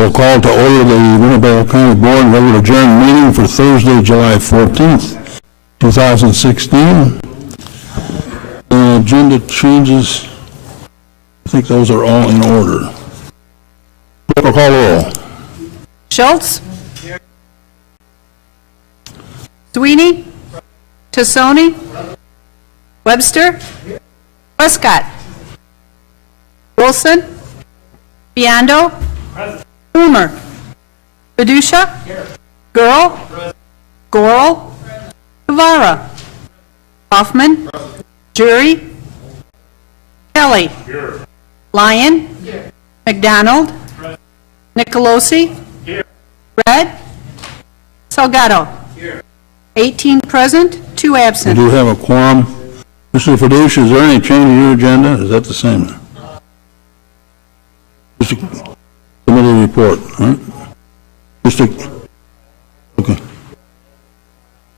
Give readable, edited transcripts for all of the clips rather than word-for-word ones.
We'll call to order the Winnebago County Board regular adjourned meeting for Thursday, July 14th, 2016. Agenda changes, I think those are all in order. Call roll. Schultz? Sweeney? Tassoni? Webster? Westcott? Wilson? Biondo? Boomer? Badusha? Girl? Goral? Guevara? Hoffman? Jury? Kelly? Lyon? McDonald? Nicolosi? Red? Salgado? 18 present, 2 We absent. do have a quorum. Mr. Fiducia, is there any change in your agenda? Is that the same? Mr. Committee report, right?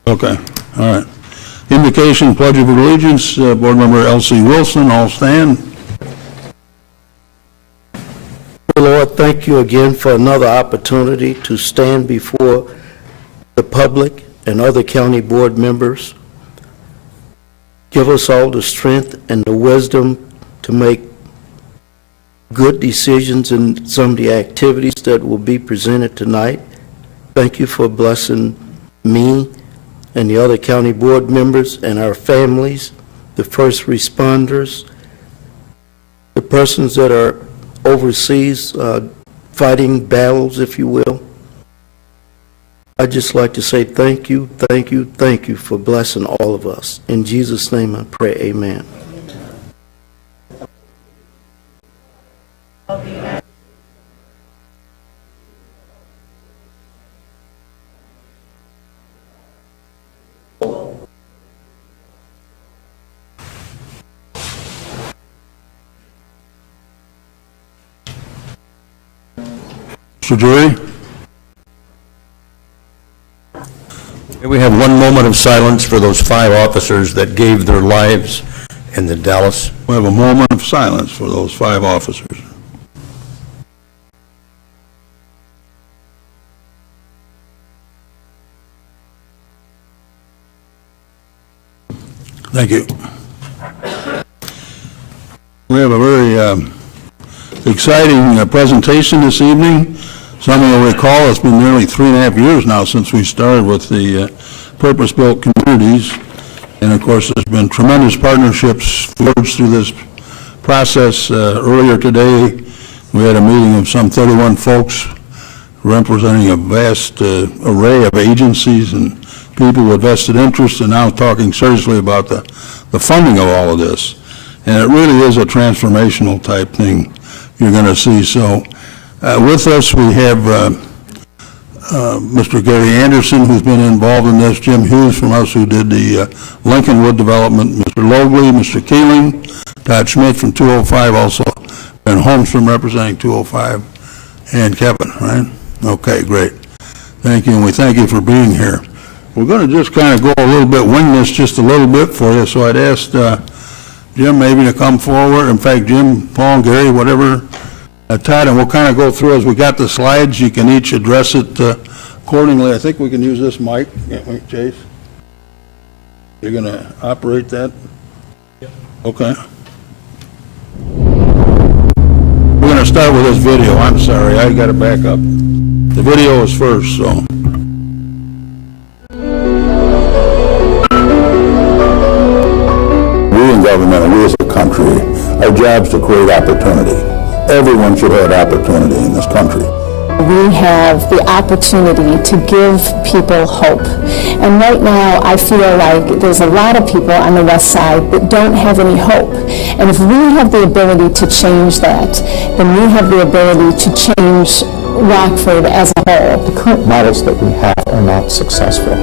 Okay, all right. Invocation, Pledge of Allegiance, Board Member L.C. Wilson, all stand. Lord, thank you again for another opportunity to stand before the public and other county board members. Give us all the strength and the wisdom to make good decisions in some of the activities that will be presented tonight. Thank you for blessing me and the other county board members and our families, the first responders, the persons that are overseas fighting battles, if you will. I'd just like to say thank you, thank you, thank you for blessing all of us. In Jesus' name I pray, amen. Mr. Jury? May we have one moment of silence for those 5 officers that gave their lives in the Dallas. We have a moment of silence for those 5 officers. Thank you. We have a very exciting presentation this evening. Some of you will recall it's been nearly 3.5 years now since we started with the purpose-built communities. And of course, there's been tremendous partnerships forged through this process. Earlier today, we had a meeting of some 31 folks representing a vast array of agencies and people with vested interest, and now talking seriously about the funding of all of this. And it really is a transformational type thing you're going to see. So with us, we have Mr. Gary Anderson, who's been involved in this, Jim Hughes from us, who did the Lincolnwood development, Mr. Logley, Mr. Keeling, Todd Schmidt from 205, also Ben Holmstrom representing 205, and Kevin, right? Okay, great. Thank you, and we thank you for being here. We're going to just kind of go a little bit, wing this just a little bit for you, so I'd ask Jim maybe to come forward. In fact, Jim, Paul, Gary, whatever, Todd, and we'll kind of go through as we got the slides. You can each address it accordingly. I think we can use this mic, can't we, Chase? You're going to operate that? Yep. Okay. We're going to start with this video. I'm sorry, I got to back up. The video is first, so. We in government and we as a country, our job is to create opportunity. Everyone should have opportunity in this country. We have the opportunity to give people hope. And right now, I feel like there's a lot of people on the west side that don't have any hope. And if we have the ability to change that, then we have the ability to change Rockford as a whole. The current models that we have are not successful.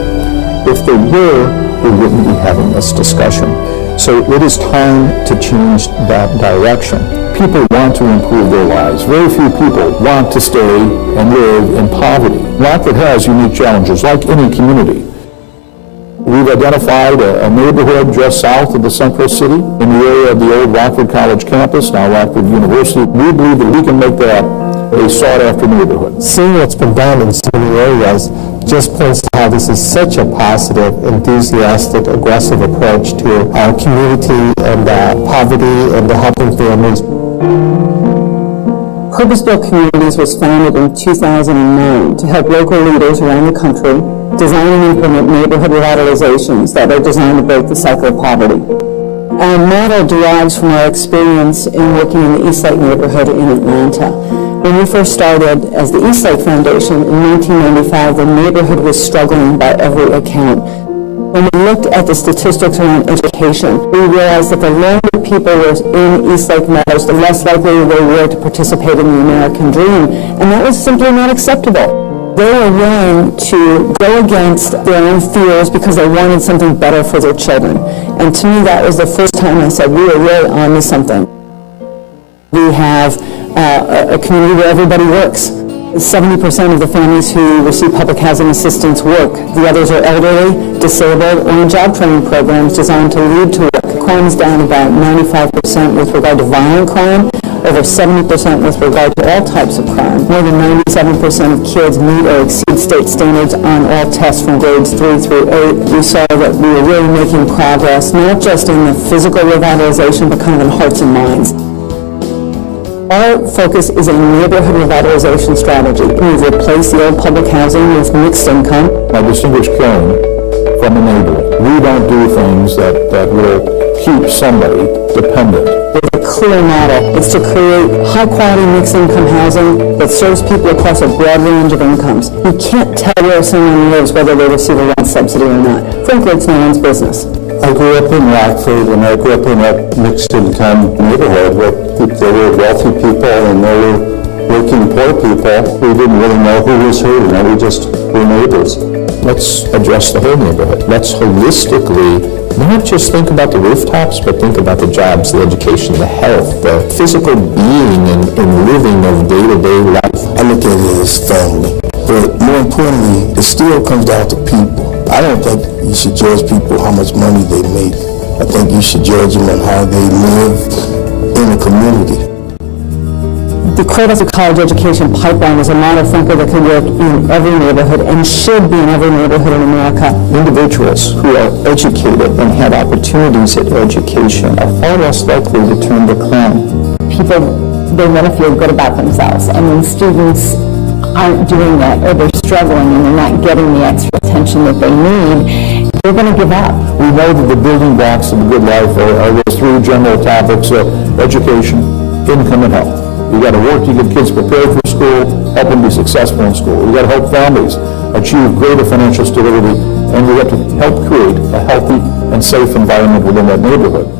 If they were, we wouldn't be having this discussion. So it is time to change that direction. People want to improve their lives. Very few people want to stay and live in poverty. Rockford has unique challenges, like any community. We've identified a neighborhood just south of the central city in the area of the old Rockford College campus, now Rockford University. We believe that we can make that a sought-after neighborhood. Seeing what's been done in so many areas just points to how this is such a positive, enthusiastic, aggressive approach to our community and poverty and to helping families. Purpose-Built Communities was founded in 2009 to help local leaders around the country design and implement neighborhood revitalizations that are designed to break the cycle of poverty. Our model derives from our experience in working in the Eastlake neighborhood in Atlanta. When we first started as the Eastlake Foundation in 1995, the neighborhood was struggling by every account. When we looked at the statistics around education, we realized that the longer people were in Eastlake Meadows, the less likely they were to participate in the American dream, and that was simply not acceptable. They were willing to go against their own fears because they wanted something better for their children. And to me, that was the first time I said, we are really on to something. We have a community where everybody works. 70% of the families who receive public housing assistance work. The others are elderly, disabled, or in job training programs designed to lead to work. Crime is down about 95% with regard to violent crime, over 70% with regard to all types of crime. More than 97% of kids meet or exceed state standards on all tests from grades 3 through 8. We saw that we were really making progress, not just in the physical revitalization, but kind of in hearts and minds. Our focus is a neighborhood revitalization strategy. We've replaced the old public housing with mixed income. I distinguish caring from enabling. We don't do things that will keep somebody dependent. With a clear model, it's to create high-quality mixed-income housing that serves people across a broad range of incomes. You can't tell where someone lives whether they receive a rent subsidy or not. Frankly, it's no one's business. I grew up in Rockford, and I grew up in a mixed-income neighborhood where there were wealthy people and there were working poor people. We didn't really know who was who, we just were neighbors. Let's address the whole neighborhood. Let's holistically not just think about the rooftops, but think about the jobs, the education, the health, the physical being and living of day-to-day life. I look at it as family, but more importantly, it still comes down to people. I don't think you should judge people how much money they make. I think you should judge them on how they live in a community. The Cradle to College Education Pipeline is a model, frankly, that can work in every neighborhood and should be in every neighborhood in America. Individuals who are educated and have opportunities at education are far less likely to turn to crime. People, they want to feel good about themselves, and when students aren't doing that, or they're struggling and they're not getting the extra attention that they need, they're going to give up. We know that the building blocks of a good life are those three general topics of education, income, and health. You got to work to get kids prepared for school, help them be successful in school. You got to help families achieve greater financial stability, and you have to help create a healthy and safe environment within that neighborhood.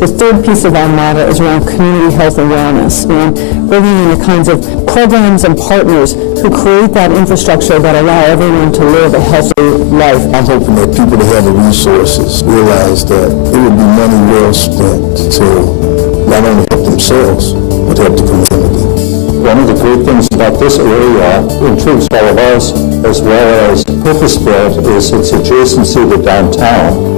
The third piece of our model is around community health and wellness, and bringing in the kinds of programs and partners who create that infrastructure that allow everyone to live a healthy life. I'm hoping that people that have the resources realize that it would be money well spent to not only help themselves, but help the community. One of the great things about this area, in terms of all of us, as well as Purpose-Built, is its adjacency to downtown.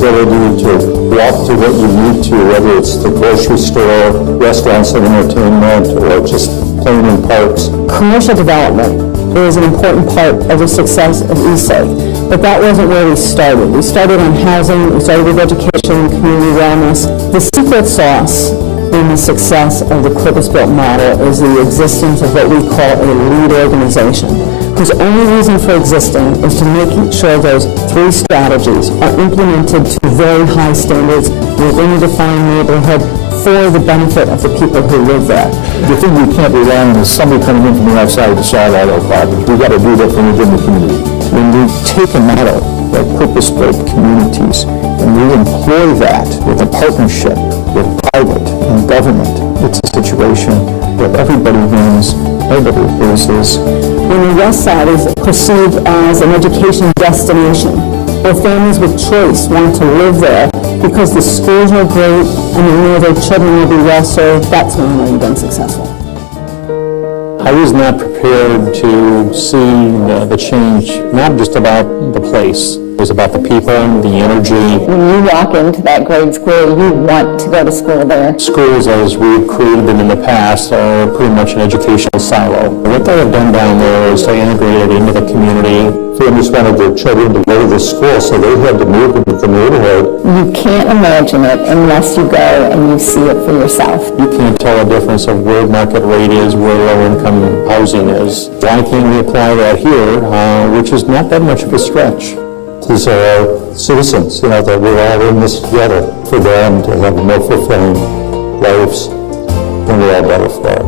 The ability to walk to what you need to, whether it's the grocery store, restaurants and entertainment, or just playing in parks. Commercial development is an important part of the success of Eastlake, but that wasn't where we started. We started on housing, we started with education and community wellness. The secret sauce in the success of the Purpose-Built model is the existence of what we call a lead organization, whose only reason for existing is to make sure those three strategies are implemented to very high standards within a defined neighborhood for the benefit of the people who live there. The thing we can't rely on is somebody coming in from the outside to solve all our problems. We've got to do that from within the community. When we take a model like Purpose-Built communities and we employ that with a partnership with private and government, it's a situation where everybody wins, nobody loses. When the West Side is perceived as an education destination, where families with choice want to live there because the schools are great and they know their children will be well served, that's when we've been successful. I was not prepared to see the change, not just about the place, It was about the people, the energy. When you walk into that grade school, you want to go to school there. Schools, as we've created them in the past, are pretty much an educational silo. What they have done down there is they integrated into the community. Families wanted their children to go to the school, so they had to move into the neighborhood. You can't imagine it unless you go and you see it for yourself. You can't tell the difference of where market rate is, where low-income housing is. Why can't we apply that here, which is not that much of a stretch? These are our citizens, that we're all in this together, for them to have more fulfilling lives, and we're all better for it.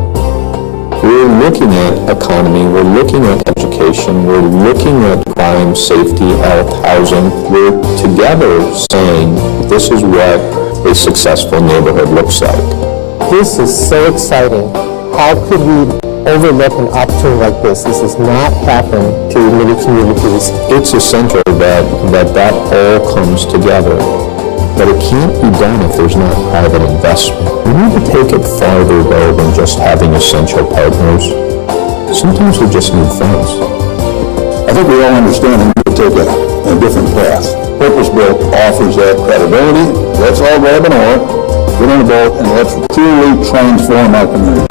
We're looking at economy, we're looking at education, we're looking at crime, safety, health, housing. We're together saying this is what a successful neighborhood looks like. This is so exciting. How could we overlook an opportunity like this? This has not happened to many communities. It's essential that all comes together. But it can't be done if there's not private investment. We need to take it farther, though, than just having essential partners. Sometimes we just need friends. I think we all understand we need to take a different path. Purpose-built offers that credibility. Let's all grab an oar, get on a boat, and let's truly transform our community.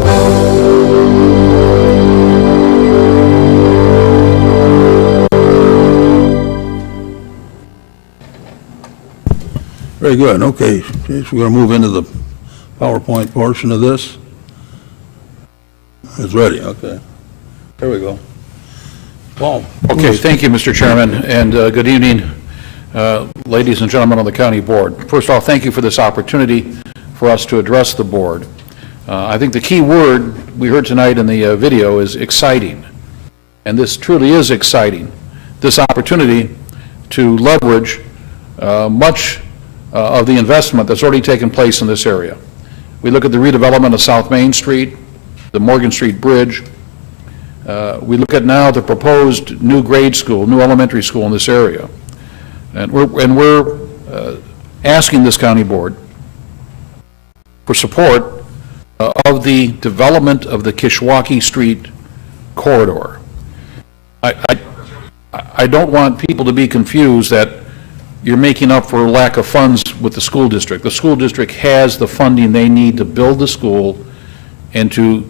Very good, okay. So we're going to move into the PowerPoint portion of this. It's ready, okay. There we go. Paul. Okay, thank you, Mr. Chairman, and good evening, ladies and gentlemen on the County Board. First of all, thank you for this opportunity for us to address the board. I think the key word we heard tonight in the video is exciting, and this truly is exciting. This opportunity to leverage much of the investment that's already taken place in this area. We look at the redevelopment of South Main Street, the Morgan Street Bridge. We look at now the proposed new grade school, new elementary school in this area. And we're asking this county board for support of the development of the Kishwaukee Street corridor. I don't want people to be confused that you're making up for lack of funds with the school district. The school district has the funding they need to build the school and to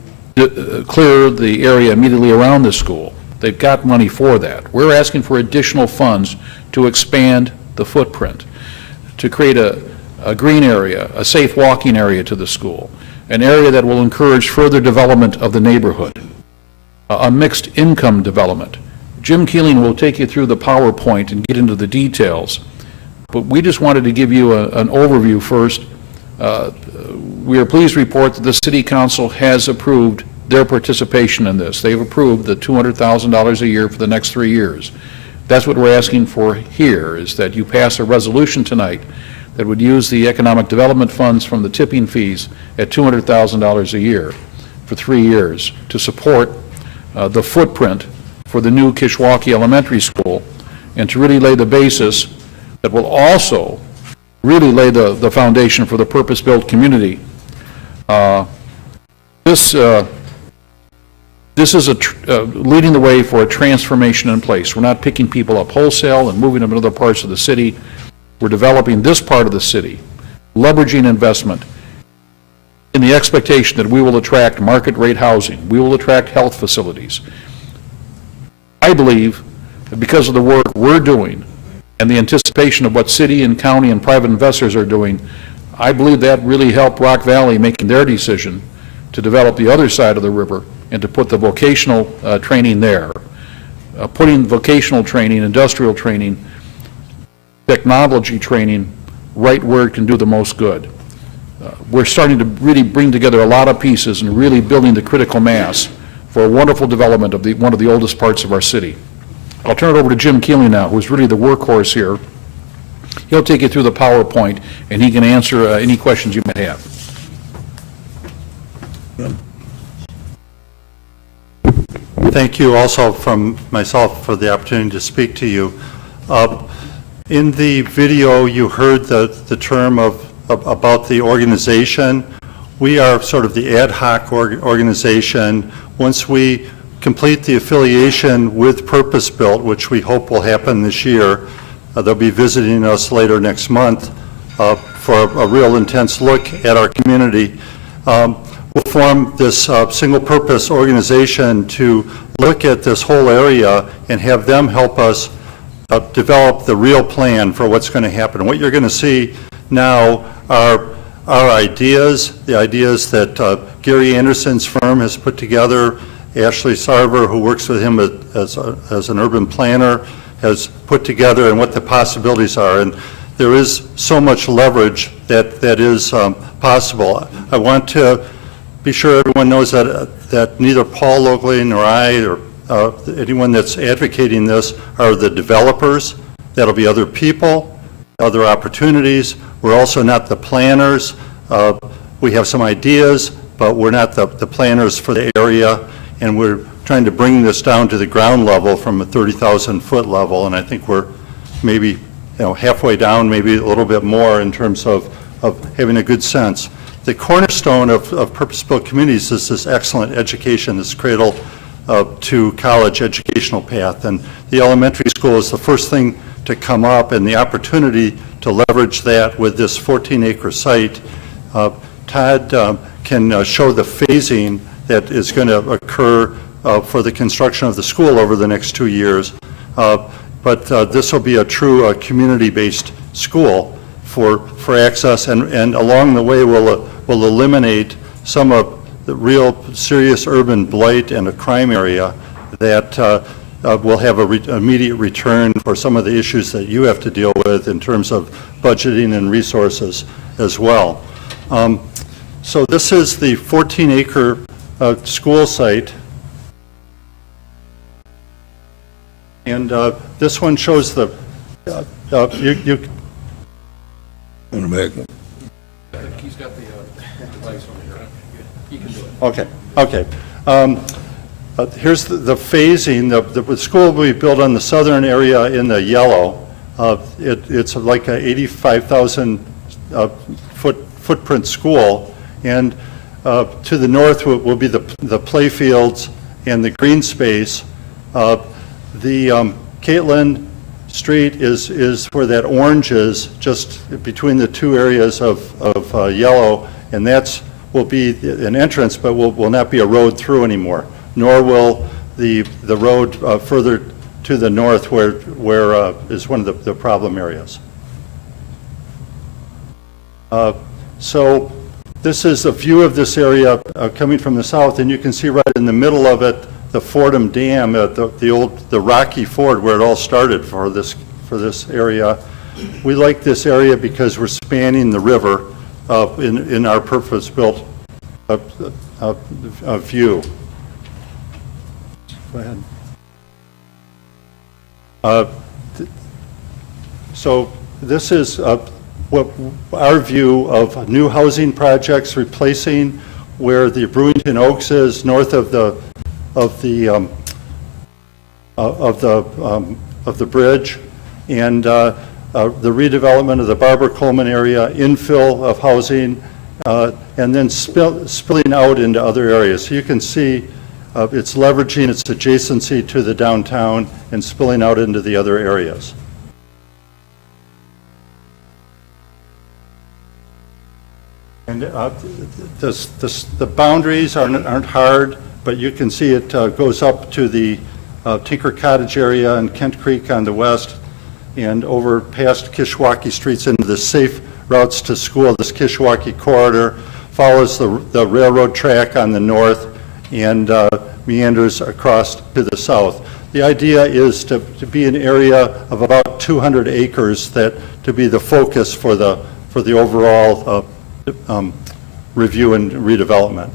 clear the area immediately around the school. They've got money for that. We're asking for additional funds to expand the footprint, to create a green area, a safe walking area to the school, an area that will encourage further development of the neighborhood, a mixed income development. Jim Keeling will take you through the PowerPoint and get into the details. But we just wanted to give you an overview first. We are pleased to report that the City Council has approved their participation in this. They've approved the $200,000 a year for the next 3 years. That's what we're asking for here, is that you pass a resolution tonight that would use the economic development funds from the tipping fees at $200,000 a year for 3 years to support the footprint for the new Kishwaukee Elementary School, and to really lay the basis that will also really lay the foundation for the purpose-built community. This is leading the way for a transformation in place. We're not picking people up wholesale and moving them to other parts of the city. We're developing this part of the city, leveraging investment in the expectation that we will attract market rate housing, we will attract health facilities. I believe that because of the work we're doing and the anticipation of what city and county and private investors are doing, I believe that really helped Rock Valley making their decision to develop the other side of the river and to put the vocational training there. Putting vocational training, industrial training, technology training right where it can do the most good. We're starting to really bring together a lot of pieces and really building the critical mass for a wonderful development of one of the oldest parts of our city. I'll turn it over to Jim Keeling now, who's really the workhorse here. He'll take you through the PowerPoint, and he can answer any questions you might have. Thank you also from myself for the opportunity to speak to you. In the video, you heard the term about the organization. We are sort of the ad hoc organization. Once we complete the affiliation with Purpose Built, which we hope will happen this year, They'll be visiting us later next month for a real intense look at our community. We'll form this single-purpose organization to look at this whole area and have them help us develop the real plan for what's going to happen. What you're going to see now are our ideas, the ideas that Gary Anderson's firm has put together. Ashley Sarver, who works with him as an urban planner, has put together, and what the possibilities are. And there is so much leverage that is possible. I want to be sure everyone knows that neither Paul Logley nor I or anyone that's advocating this are the developers. That'll be other people, other opportunities. We're also not the planners. We have some ideas, but we're not the planners for the area, and we're trying to bring this down to the ground level from a 30,000-foot level, and I think we're maybe halfway down, maybe a little bit more in terms of having a good sense. The cornerstone of purpose-built communities is this excellent education, this cradle to college educational path, and the elementary school is the first thing to come up, and the opportunity to leverage that with this 14-acre site. Todd can show the phasing that is going to occur for the construction of the school over the next 2 years. But this will be a true community-based school for access, and along the way will eliminate some of the real serious urban blight and a crime area that will have an immediate return for some of the issues that you have to deal with in terms of budgeting and resources as well. So this is the 14-acre school site. And this one shows the, Winnebago. He's got the device over here. He can do it. Okay. Here's the phasing. The school will be built on the southern area in the yellow. It's like a 85,000 footprint school, and to the north will be the play fields and the green space. The Caitlin Street is where that orange is, just between the two areas of yellow, and will be an entrance, but will not be a road through anymore, nor will the road further to the north where is one of the problem areas. So this is a view of this area coming from the south, and you can see right in the middle of it the Fordham Dam, the Rocky Ford where it all started for this area. We like this area because we're spanning the river in our purpose-built view. Go ahead. So this is what our view of new housing projects replacing where the Brewington Oaks is, north of the bridge, and the redevelopment of the Barbara Coleman area, infill of housing, and then spilling out into other areas. So you can see it's leveraging its adjacency to the downtown and spilling out into the other areas. And the boundaries aren't hard, but you can see it goes up to the Tinker Cottage area and Kent Creek on the west, and over past Kishwaukee Streets into the safe routes to school. This Kishwaukee corridor follows the railroad track on the north and meanders across to the south. The idea is to be an area of about 200 acres to be the focus for the overall review and redevelopment.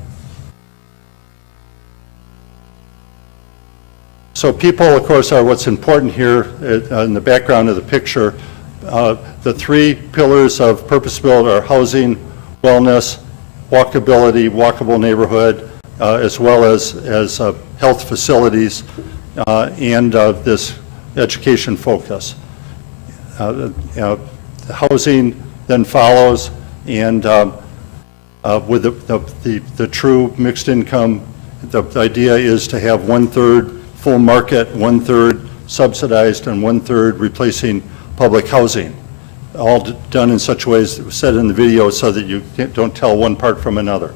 So people, of course, are what's important here in the background of the picture. The three pillars of purpose-built are housing, wellness, walkability, walkable neighborhood, as well as health facilities, and this education focus. Housing then follows, and with the true mixed income, the idea is to have 1/3 full market, 1/3 subsidized, and 1/3 replacing public housing, all done in such ways that was said in the video so that you don't tell one part from another.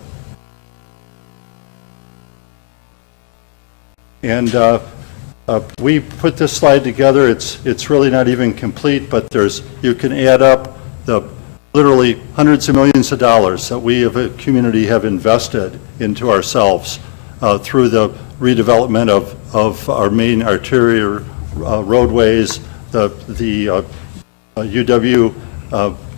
And we put this slide together. It's really not even complete, but you can add up the literally hundreds of millions of dollars that we as a community have invested into ourselves through the redevelopment of our main arterial roadways, the UW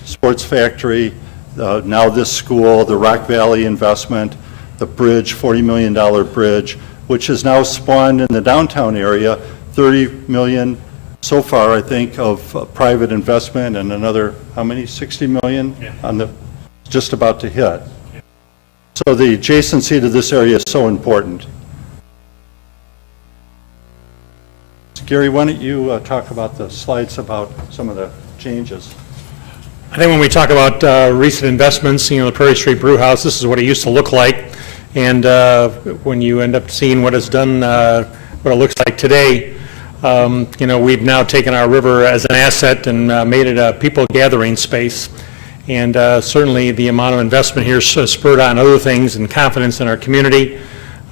Sports Factory, now this school, the Rock Valley investment, the bridge, $40 million bridge, which has now spawned in the downtown area $30 million so far, I think, of private investment, and another, how many, 60 million on the, just about to hit. So the adjacency to this area is so important. Gary, why don't you talk about the slides about some of the changes? I think when we talk about recent investments, the Prairie Street Brew House, this is what it used to look like. And when you end up seeing what it's done, what it looks like today, we've now taken our river as an asset and made it a people gathering space. And certainly the amount of investment here spurred on other things and confidence in our community.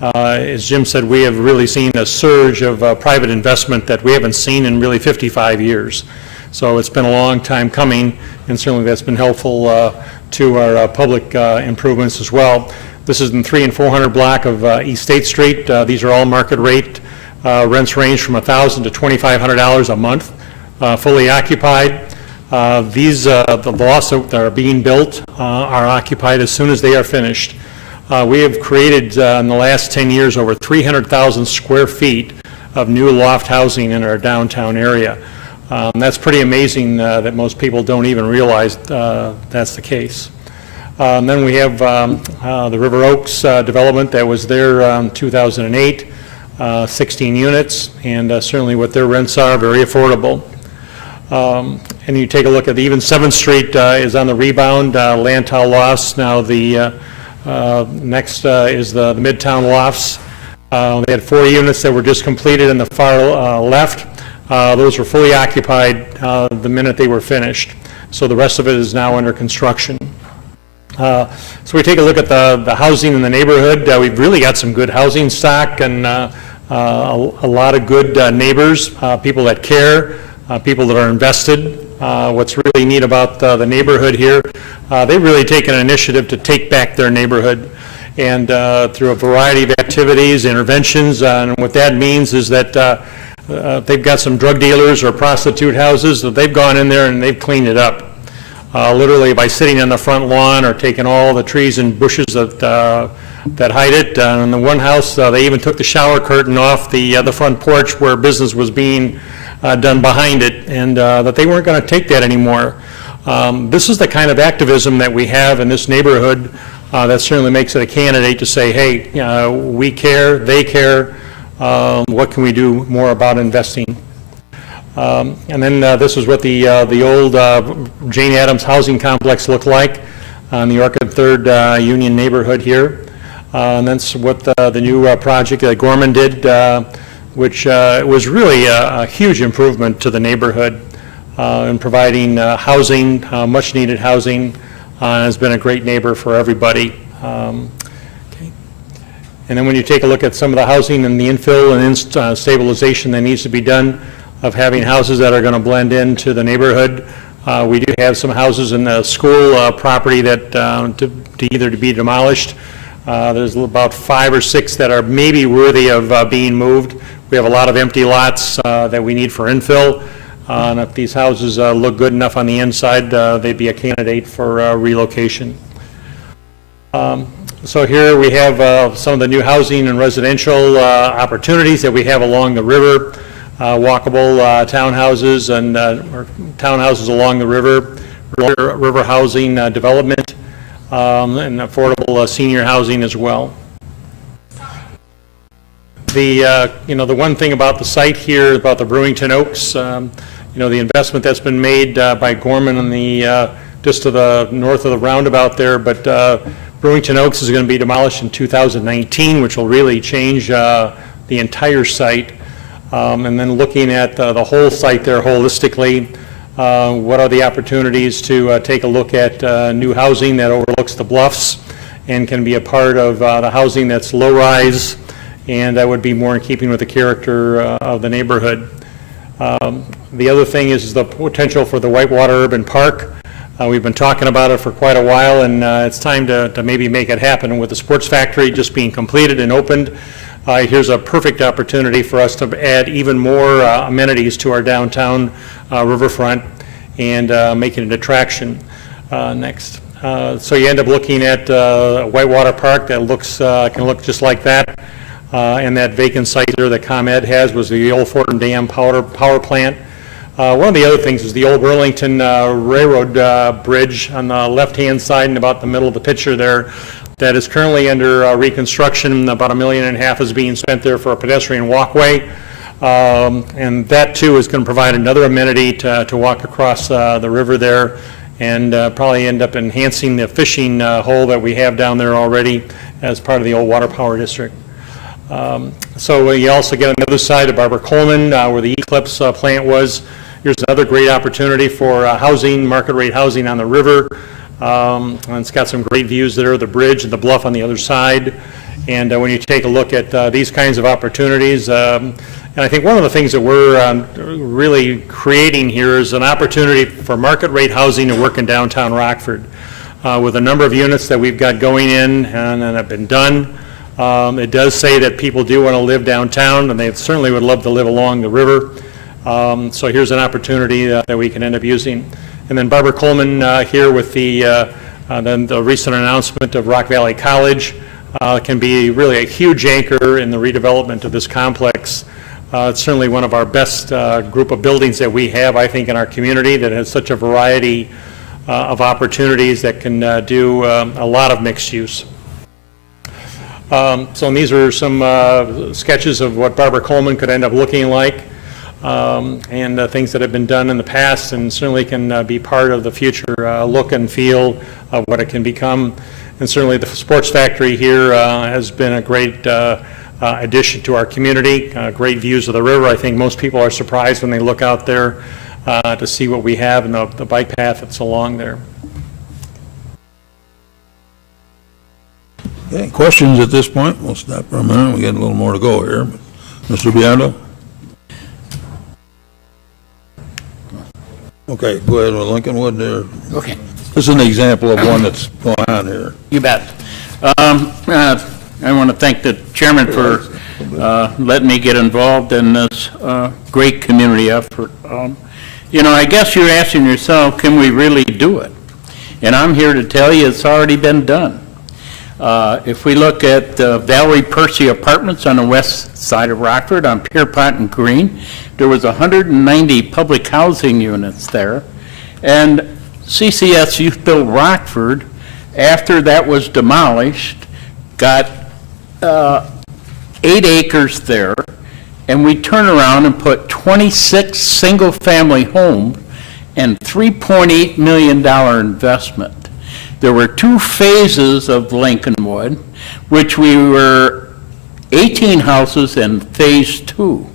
As Jim said, we have really seen a surge of private investment that we haven't seen in really 55 years. So it's been a long time coming, and certainly that's been helpful to our public improvements as well. This is in 300 and 400 block of East State Street. These are all market rate. Rents range from $1,000 to $2,500 a month, fully occupied. The lots that are being built are occupied as soon as they are finished. We have created in the last 10 years over 300,000 square feet of new loft housing in our downtown area. That's pretty amazing that most people don't even realize that's the case. Then we have the River Oaks development that was there in 2008, 16 units, and certainly what their rents are, very affordable. And you take a look at even 7th Street is on the rebound, Lantow Lofts. Now the next is the Midtown Lofts. They had 4 units that were just completed in the far left. Those were fully occupied the minute they were finished. So the rest of it is now under construction. So we take a look at the housing in the neighborhood. We've really got some good housing stock and a lot of good neighbors, people that care, people that are invested. What's really neat about the neighborhood here, they've really taken an initiative to take back their neighborhood, and through a variety of activities, interventions, and what that means is that they've got some drug dealers or prostitute houses that they've gone in there and they've cleaned it up. Literally by sitting on the front lawn or taking all the trees and bushes that hide it. In the one house, they even took the shower curtain off the front porch where business was being done behind it, and that they weren't going to take that anymore. This is the kind of activism that we have in this neighborhood that certainly makes it a candidate to say, hey, we care, they care, what can we do more about investing? And then this is what the old Jane Addams housing complex looked like in the Orchid 3rd Union neighborhood here. And that's what the new project that Gorman did, which was really a huge improvement to the neighborhood in providing housing, much needed housing, and has been a great neighbor for everybody. And then when you take a look at some of the housing and the infill and stabilization that needs to be done of having houses that are going to blend into the neighborhood, we do have some houses in the school property that to either to be demolished. There's about 5 or 6 that are maybe worthy of being moved. We have a lot of empty lots that we need for infill. And if these houses look good enough on the inside, they'd be a candidate for relocation. So here we have some of the new housing and residential opportunities that we have along the river, walkable townhouses and or townhouses along the river housing development, and affordable senior housing as well. The the one thing about the site here, about the Brewington Oaks, the investment that's been made by Gorman on the just to the north of the roundabout there, but Brewington Oaks is going to be demolished in 2019, which will really change the entire site. And then looking at the whole site there holistically, What are the opportunities to take a look at new housing that overlooks the bluffs and can be a part of the housing that's low-rise, and that would be more in keeping with the character of the neighborhood. The other thing is the potential for the Whitewater Urban Park. We've been talking about it for quite a while, and it's time to maybe make it happen. With the sports factory just being completed and opened, here's a perfect opportunity for us to add even more amenities to our downtown riverfront and make it an attraction. Next. So you end up looking at Whitewater Park that looks can look just like that. And that vacant site there that ComEd has was the old Fortin Dam power plant. One of the other things is the old Burlington Railroad Bridge on the left-hand side and about the middle of the picture there that is currently under reconstruction. About $1.5 million is being spent there for a pedestrian walkway. And that too is going to provide another amenity to walk across the river there and probably end up enhancing the fishing hole that we have down there already as part of the old water power district. So you also get on the other side of Barbara Coleman where the Eclipse plant was. Here's another great opportunity for housing, market rate housing on the river. And it's got some great views there, the bridge and the bluff on the other side. And when you take a look at these kinds of opportunities, and I think one of the things that we're really creating here is an opportunity for market rate housing to work in downtown Rockford. With a number of units that we've got going in and have been done, it does say that people do want to live downtown, and they certainly would love to live along the river. So here's an opportunity that we can end up using. And then Barbara Coleman here with the recent announcement of Rock Valley College can be really a huge anchor in the redevelopment of this complex. It's certainly one of our best group of buildings that we have, I think, in our community that has such a variety of opportunities that can do a lot of mixed use. So these are some sketches of what Barbara Coleman could end up looking like. And things that have been done in the past and certainly can be part of the future look and feel of what it can become. And certainly the sports factory here has been a great addition to our community, great views of the river. I think most people are surprised when they look out there to see what we have and the bike path that's along there. Okay, questions at this point? We'll stop for a minute. We got a little more to go here. Mr. Biondo? Okay, go ahead with Lincolnwood there. Okay. This is an example of one that's going on here. You bet. I want to thank the chairman for letting me get involved in this great community effort. You know, I guess you're asking yourself, can we really do it? And I'm here to tell you it's already been done. If we look at Valerie Percy Apartments on the west side of Rockford on Pierpont and Green, there was 190 public housing units there. And CCS Youth Build Rockford, after that was demolished, got 8 acres there, and we turned around and put 26 single-family homes and $3.8 million investment. There were 2 phases of Lincolnwood, which we were 18 houses in phase 2.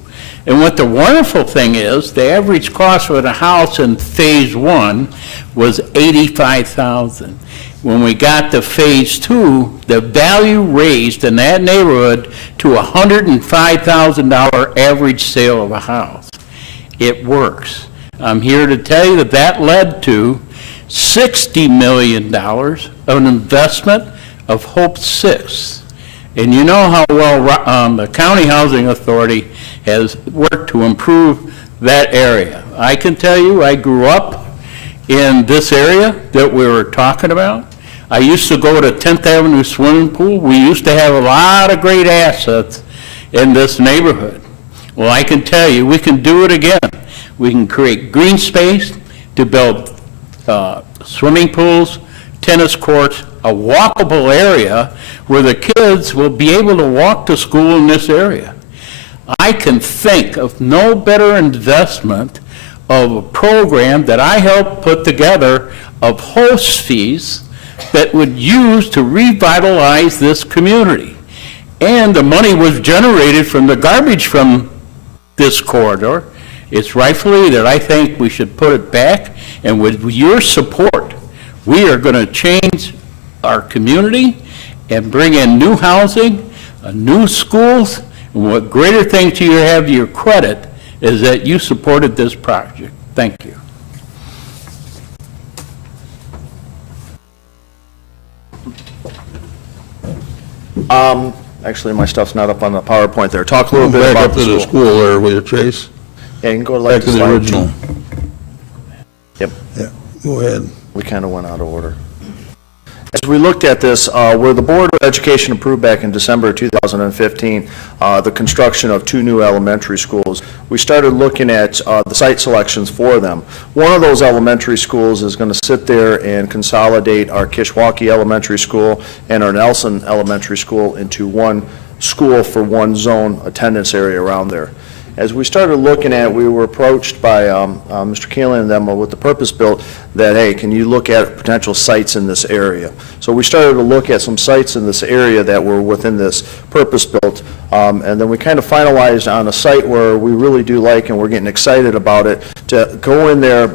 And what the wonderful thing is, the average cost of a house in phase 1 was $85,000. When we got to phase 2, the value raised in that neighborhood to $105,000 average sale of a house. It works. I'm here to tell you that that led to $60 million of an investment of Hope 6. And you know how well the County Housing Authority has worked to improve that area. I can tell you, I grew up in this area that we were talking about. I used to go to 10th Avenue swimming pool. We used to have a lot of great assets in this neighborhood. Well, I can tell you, we can do it again. We can create green space to build swimming pools, tennis courts, a walkable area where the kids will be able to walk to school in this area. I can think of no better investment of a program that I helped put together of host fees that would use to revitalize this community. And the money was generated from the garbage from this corridor, It's rightfully that I think we should put it back, and with your support, we are going to change our community and bring in new housing, new schools, and what greater thing to your credit is that you supported this project. Thank you. Actually, my stuff's not up on the PowerPoint there. Talk a little bit Back about up to the school there, will you, Chase? Yeah, you can go to Back like to the slide original. 2. Yep. Yeah, go ahead. We kind of went out of order. As we looked at this, where the Board of Education approved back in December of 2015 the construction of 2 new elementary schools, we started looking at the site selections for them. One of those elementary schools is going to sit there and consolidate our Kishwaukee Elementary School and our Nelson Elementary School into one school for one zone attendance area around there. As we started looking at, we were approached by Mr. Keelan and them with the purpose built that, hey, can you look at potential sites in this area? So we started to look at some sites in this area that were within this purpose built, and then we kind of finalized on a site where we really do like and we're getting excited about it to go in there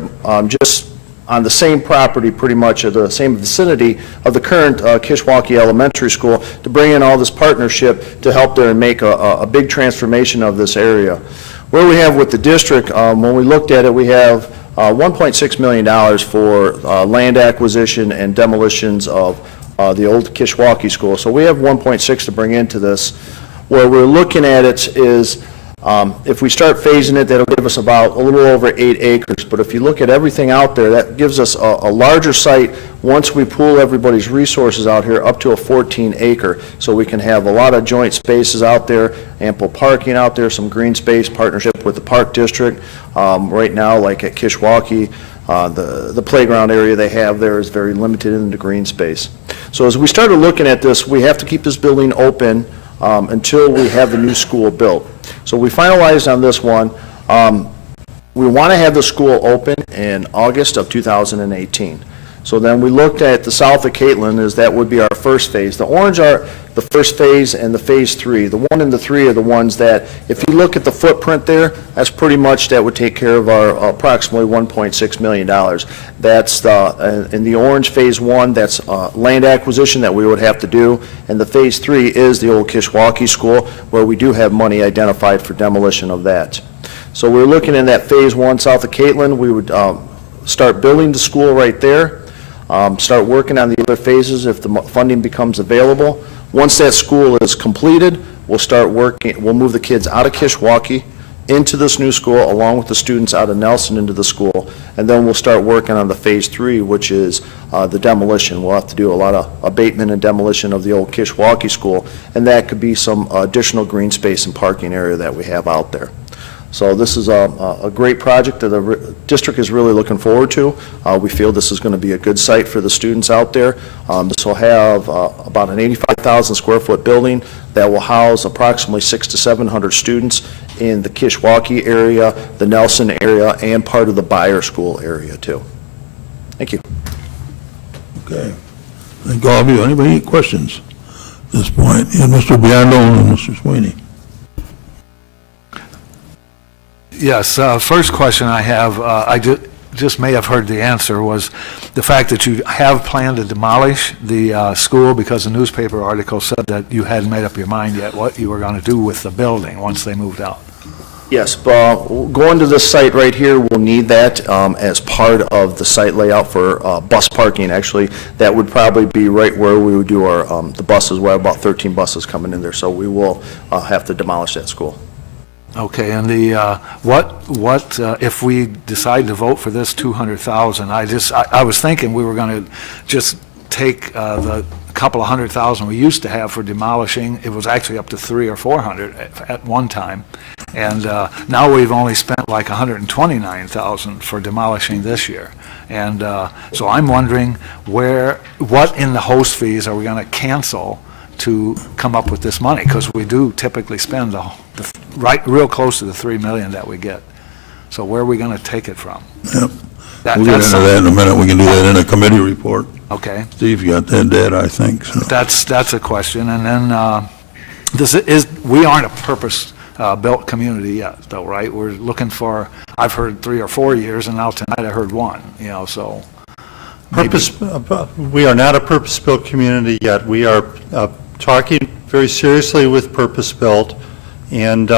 just on the same property, pretty much at the same vicinity of the current Kishwaukee Elementary School, to bring in all this partnership to help there and make a big transformation of this area. Where we have with the district, when we looked at it, we have $1.6 million for land acquisition and demolitions of the old Kishwaukee School. So we have 1.6 to bring into this. Where we're looking at it is if we start phasing it, that'll give us about a little over 8 acres. But if you look at everything out there, that gives us a larger site once we pool everybody's resources out here up to a 14-acre. So we can have a lot of joint spaces out there, ample parking out there, some green space, partnership with the Park District. Right now, like at Kishwaukee, the playground area they have there is very limited in the green space. So as we started looking at this, we have to keep this building open until we have the new school built. So we finalized on this one. We want to have the school open in August of 2018. So then we looked at the south of Caitlin, as that would be our first phase. The orange are the first phase and the phase 3. The 1 and the 3 are the ones that, if you look at the footprint there, that's pretty much, that would take care of our approximately $1.6 million. That's in the orange phase 1, that's land acquisition that we would have to do. And the phase 3 is the old Kishwaukee School, where we do have money identified for demolition of that. So we're looking in that phase 1 south of Caitlin. We would start building the school right there. Start working on the other phases if the funding becomes available. Once that school is completed, we'll start working, we'll move the kids out of Kishwaukee into this new school, along with the students out of Nelson into the school, and then we'll start working on the phase 3, which is the demolition. We'll have to do a lot of abatement and demolition of the old Kishwaukee School, and that could be some additional green space and parking area that we have out there. So this is a great project that the district is really looking forward to. We feel this is going to be a good site for the students out there. This will have about an 85,000 square foot building that will house approximately 600 to 700 students in the Kishwaukee area, the Nelson area, and part of the Bayer School area too. Thank you. Okay. Thank all of you. Anybody any questions at this point? Yeah, Mr. Biondo and Mr. Sweeney. Yes, first question I have, I just may have heard the answer, was the fact that you have planned to demolish the school, because the newspaper article said that you hadn't made up your mind yet what you were going to do with the building once they moved out. Yes, going to this site right here, we'll need that as part of the site layout for bus parking. Actually, that would probably be right where we would do our the buses. We have about 13 buses coming in there, so we will have to demolish that school. Okay, and the what if we decide to vote for this 200,000? I was thinking we were going to just take the couple of $100,000 we used to have for demolishing. It was actually up to 300 or 400 at one time, and now we've only spent like 129,000 for demolishing this year. And so I'm wondering what in the host fees are we going to cancel to come up with this money, because we do typically spend right real close to the $3 million that we get. So where are we going to take it from? Yep. We'll get into that in a minute. We can do that in a committee report. Okay. Steve, you got that data, I think. So. That's a question. And then we aren't a built community yet, though, right? We're looking for, I've heard 3 or 4 years, and now tonight I heard 1, so. We are not a purpose-built community yet. We are talking very seriously with purpose-built, and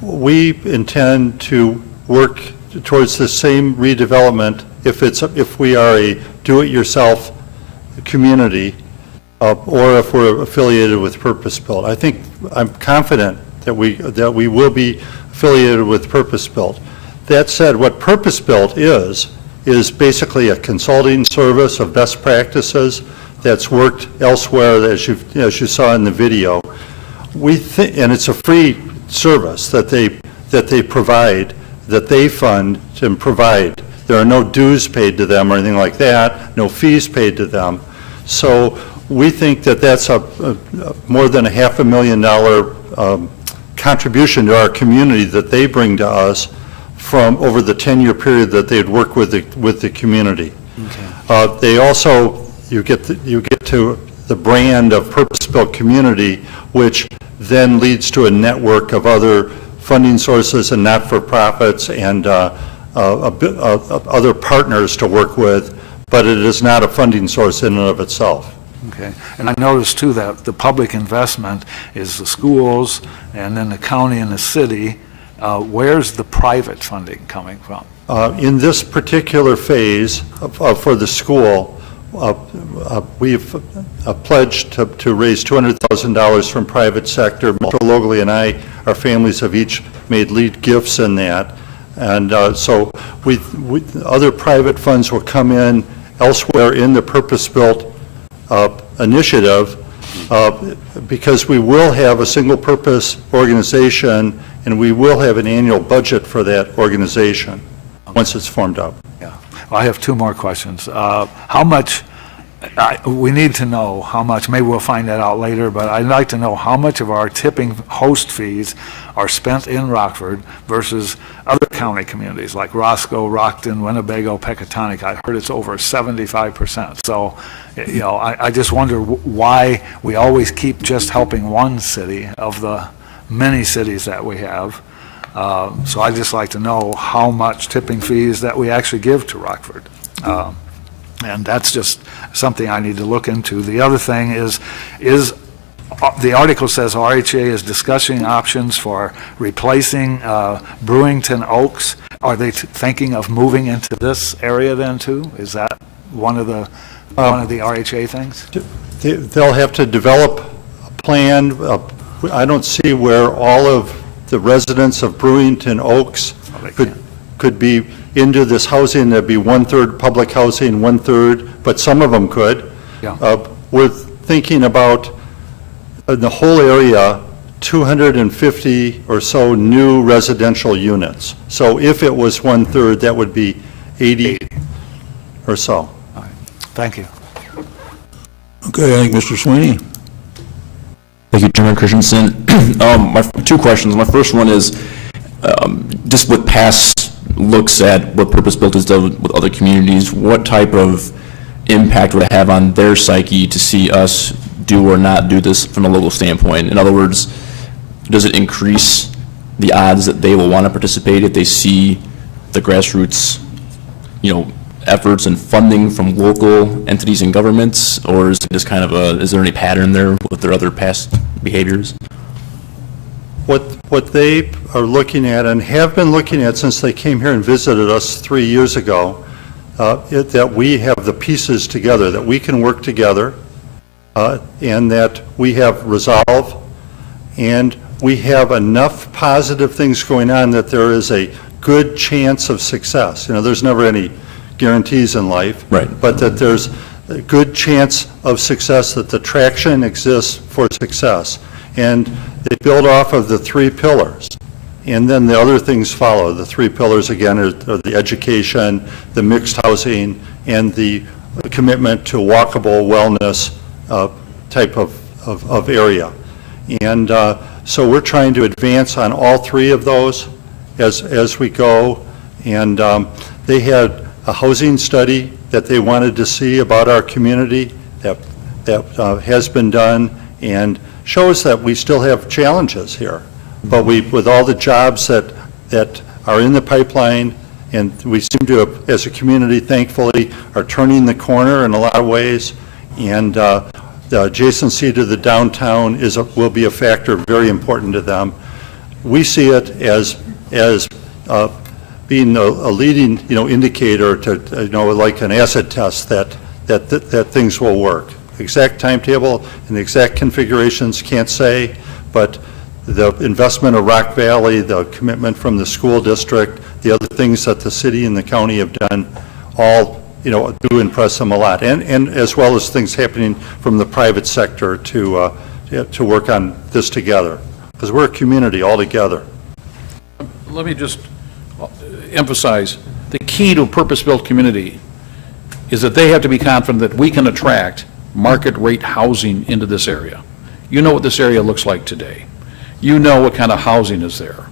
we intend to work towards the same redevelopment if we are a do-it-yourself community, or if we're affiliated with purpose-built. I'm confident that we will be affiliated with purpose-built. That said, what purpose-built is basically a consulting service of best practices that's worked elsewhere, as you saw in the video. And it's a free service that they provide, that they fund and provide. There are no dues paid to them or anything like that, no fees paid to them. So we think that that's a more than a $500,000 contribution to our community that they bring to us from over the 10-year period that they'd work with the community. Okay. They also, you get to the brand of purpose-built community, which then leads to a network of other funding sources and not-for-profits and other partners to work with, but it is not a funding source in and of itself. Okay. And I noticed, too, that the public investment is the schools and then the county and the city. Where's the private funding coming from? In this particular phase for the school, we've pledged to raise $200,000 from private sector. Mr. Logley and I, our families have each made lead gifts in that. And so other private funds will come in elsewhere in the purpose-built initiative, because we will have a single-purpose organization, and we will have an annual budget for that organization once it's formed up. Yeah. Well, I have 2 more questions. How much, we need to know how much, maybe we'll find that out later, but I'd like to know how much of our tipping host fees are spent in Rockford versus other county communities like Roscoe, Rockton, Winnebago, Pecatonic. I heard it's over 75%. So, I just wonder why we always keep just helping one city of the many cities that we have. So I'd just like to know how much tipping fees that we actually give to Rockford. And that's just something I need to look into. The other thing is the article says RHA is discussing options for replacing Brewington Oaks. Are they thinking of moving into this area then too? Is that one of the RHA things? They'll have to develop a plan. I don't see where all of the residents of Brewington Oaks could be into this housing. There'd be 1/3 public housing, 1/3, but some of them could. Yeah. We're thinking about in the whole area 250 or so new residential units. So if it was 1/3, that would be 80 or so. All right. Thank you. Okay, I think Mr. Sweeney. Thank you, Chairman Christensen. My 2 questions. My first one is, just with past looks at what purpose-built has done with other communities, what type of impact would it have on their psyche to see us do or not do this from a local standpoint? In other words, does it increase the odds that they will want to participate if they see the grassroots, efforts and funding from local entities and governments, or is it just kind of is there any pattern there with their other past behaviors? What they are looking at and have been looking at since they came here and visited us 3 years ago, that we have the pieces together, that we can work together, and that we have resolve, and we have enough positive things going on that there is a good chance of success. There's never any guarantees in life, right, but that there's a good chance of success, that the traction exists for success. And they build off of the 3 pillars, and then the other things follow. The 3 pillars, again, are the education, the mixed housing, and the commitment to walkable wellness type of area. And so we're trying to advance on all 3 of those as we go. And they had a housing study that they wanted to see about our community that has been done and shows that we still have challenges here. but with all the jobs that are in the pipeline, and we seem to have, as a community, thankfully, are turning the corner in a lot of ways, and the adjacency to the downtown will be a factor very important to them. We see it as being a leading, indicator to, like an acid test that things will work. Exact timetable and exact configurations can't say, but the investment of Rock Valley, the commitment from the school district, the other things that the city and the county have done, all, do impress them a lot. And as well as things happening from the private sector to work on this together, because we're a community all together. Let me just emphasize, the key to a purpose-built community is that they have to be confident that we can attract market-rate housing into this area. You know what this area looks like today. You know what kind of housing is there.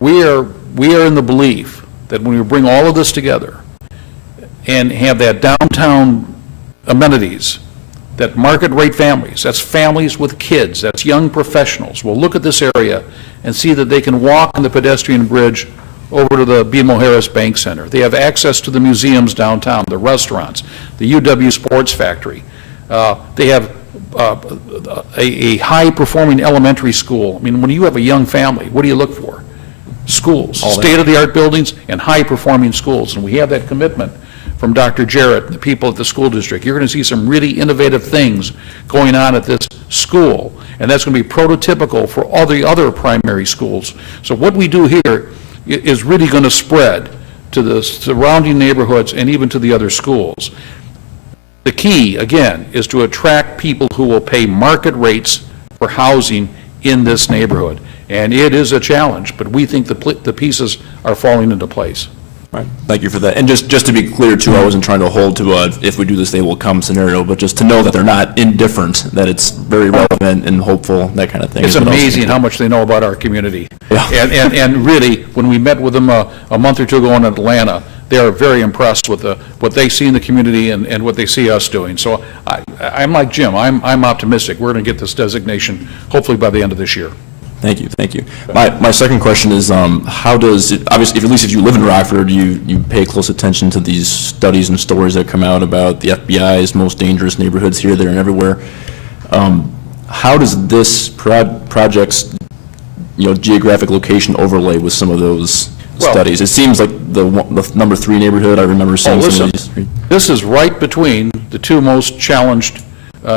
We are in the belief that when we bring all of this together and have that downtown amenities, that market-rate families, that's families with kids, that's young professionals, will look at this area and see that they can walk on the pedestrian bridge over to the BMO Harris Bank Center. They have access to the museums downtown, the restaurants, the UW Sports Factory. They have a high-performing elementary school. I mean, when you have a young family, what do you look for? Schools, state-of-the-art buildings, and high-performing schools. And we have that commitment from Dr. Jarrett and the people at the school district. You're going to see some really innovative things going on at this school, and that's going to be prototypical for all the other primary schools. So what we do here is really going to spread to the surrounding neighborhoods and even to the other schools. The key, again, is to attract people who will pay market rates for housing in this neighborhood. And it is a challenge, but we think the pieces are falling into place. Right. Thank you for that. And just to be clear, too, I wasn't trying to hold to a if we do this, they will come scenario, but just to know that they're not indifferent, that it's very relevant and hopeful, that kind of thing. It's amazing how much they know about our community. Yeah. And really, when we met with them a month or two ago in Atlanta, they are very impressed with what they see in the community and what they see us doing. So I'm like Jim. I'm optimistic. We're going to get this designation hopefully by the end of this year. Thank you, thank you. My second question is, how does, obviously, at least if you live in Rockford, you pay close attention to these studies and stories that come out about the FBI's most dangerous neighborhoods here, there, and everywhere. How does this project's, geographic location overlay with some of those studies? It seems like the number 3 neighborhood, I remember seeing some of these. This is right between the two most challenged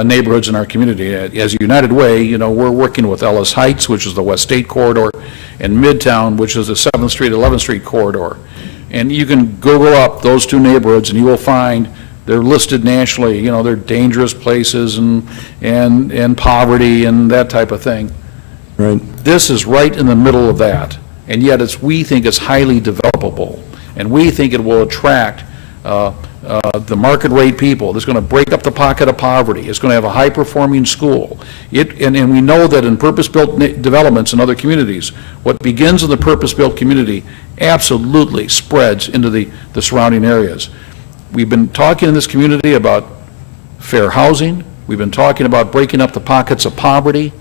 neighborhoods in our community. As United Way, we're working with Ellis Heights, which is the West State Corridor, and Midtown, which is the 7th Street, 11th Street Corridor. And you can Google up those two neighborhoods, and you will find they're listed nationally. They're dangerous places and poverty and that type of thing. Right. This is right in the middle of that, and yet we think it's highly developable, and we think it will attract the market rate people. It's going to break up the pocket of poverty. It's going to have a high-performing school. And we know that in purpose-built developments in other communities, what begins in the purpose-built community absolutely spreads into the surrounding areas. We've been talking in this community about fair housing. We've been talking about breaking up the pockets of poverty.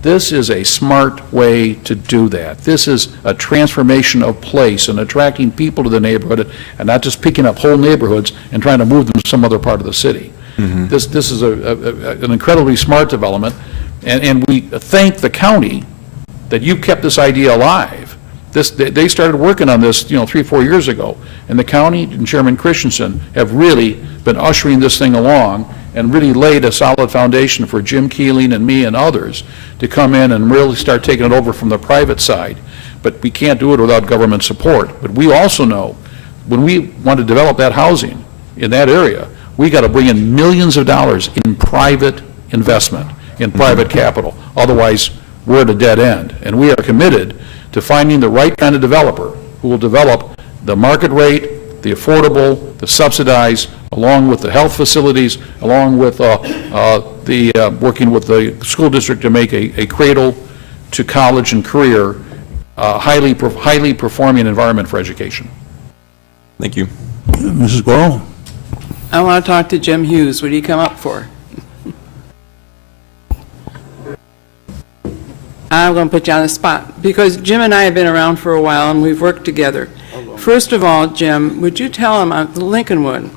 This is a smart way to do that. This is a transformation of place and attracting people to the neighborhood and not just picking up whole neighborhoods and trying to move them to some other part of the city. Mm-hmm. This is an incredibly smart development, and we thank the county that you kept this idea alive. They started working on this 3-4 years ago, and the county and Chairman Christensen have really been ushering this thing along and really laid a solid foundation for Jim Keeling and me and others to come in and really start taking it over from the private side. But we can't do it without government support. But we also know when we want to develop that housing in that area, we got to bring in millions of dollars in private investment, in private capital. Otherwise, we're at a dead end. And we are committed to finding the right kind of developer who will develop the market rate, the affordable, the subsidized, along with the health facilities, along with working with the school district to make a cradle to college and career, highly performing environment for education. Thank you. Mrs. Gorel? I want to talk to Jim Hughes. What did he come up for? I'm going to put you on the spot, because Jim and I have been around for a while, and we've worked together. First of all, Jim, would you tell him on Lincolnwood,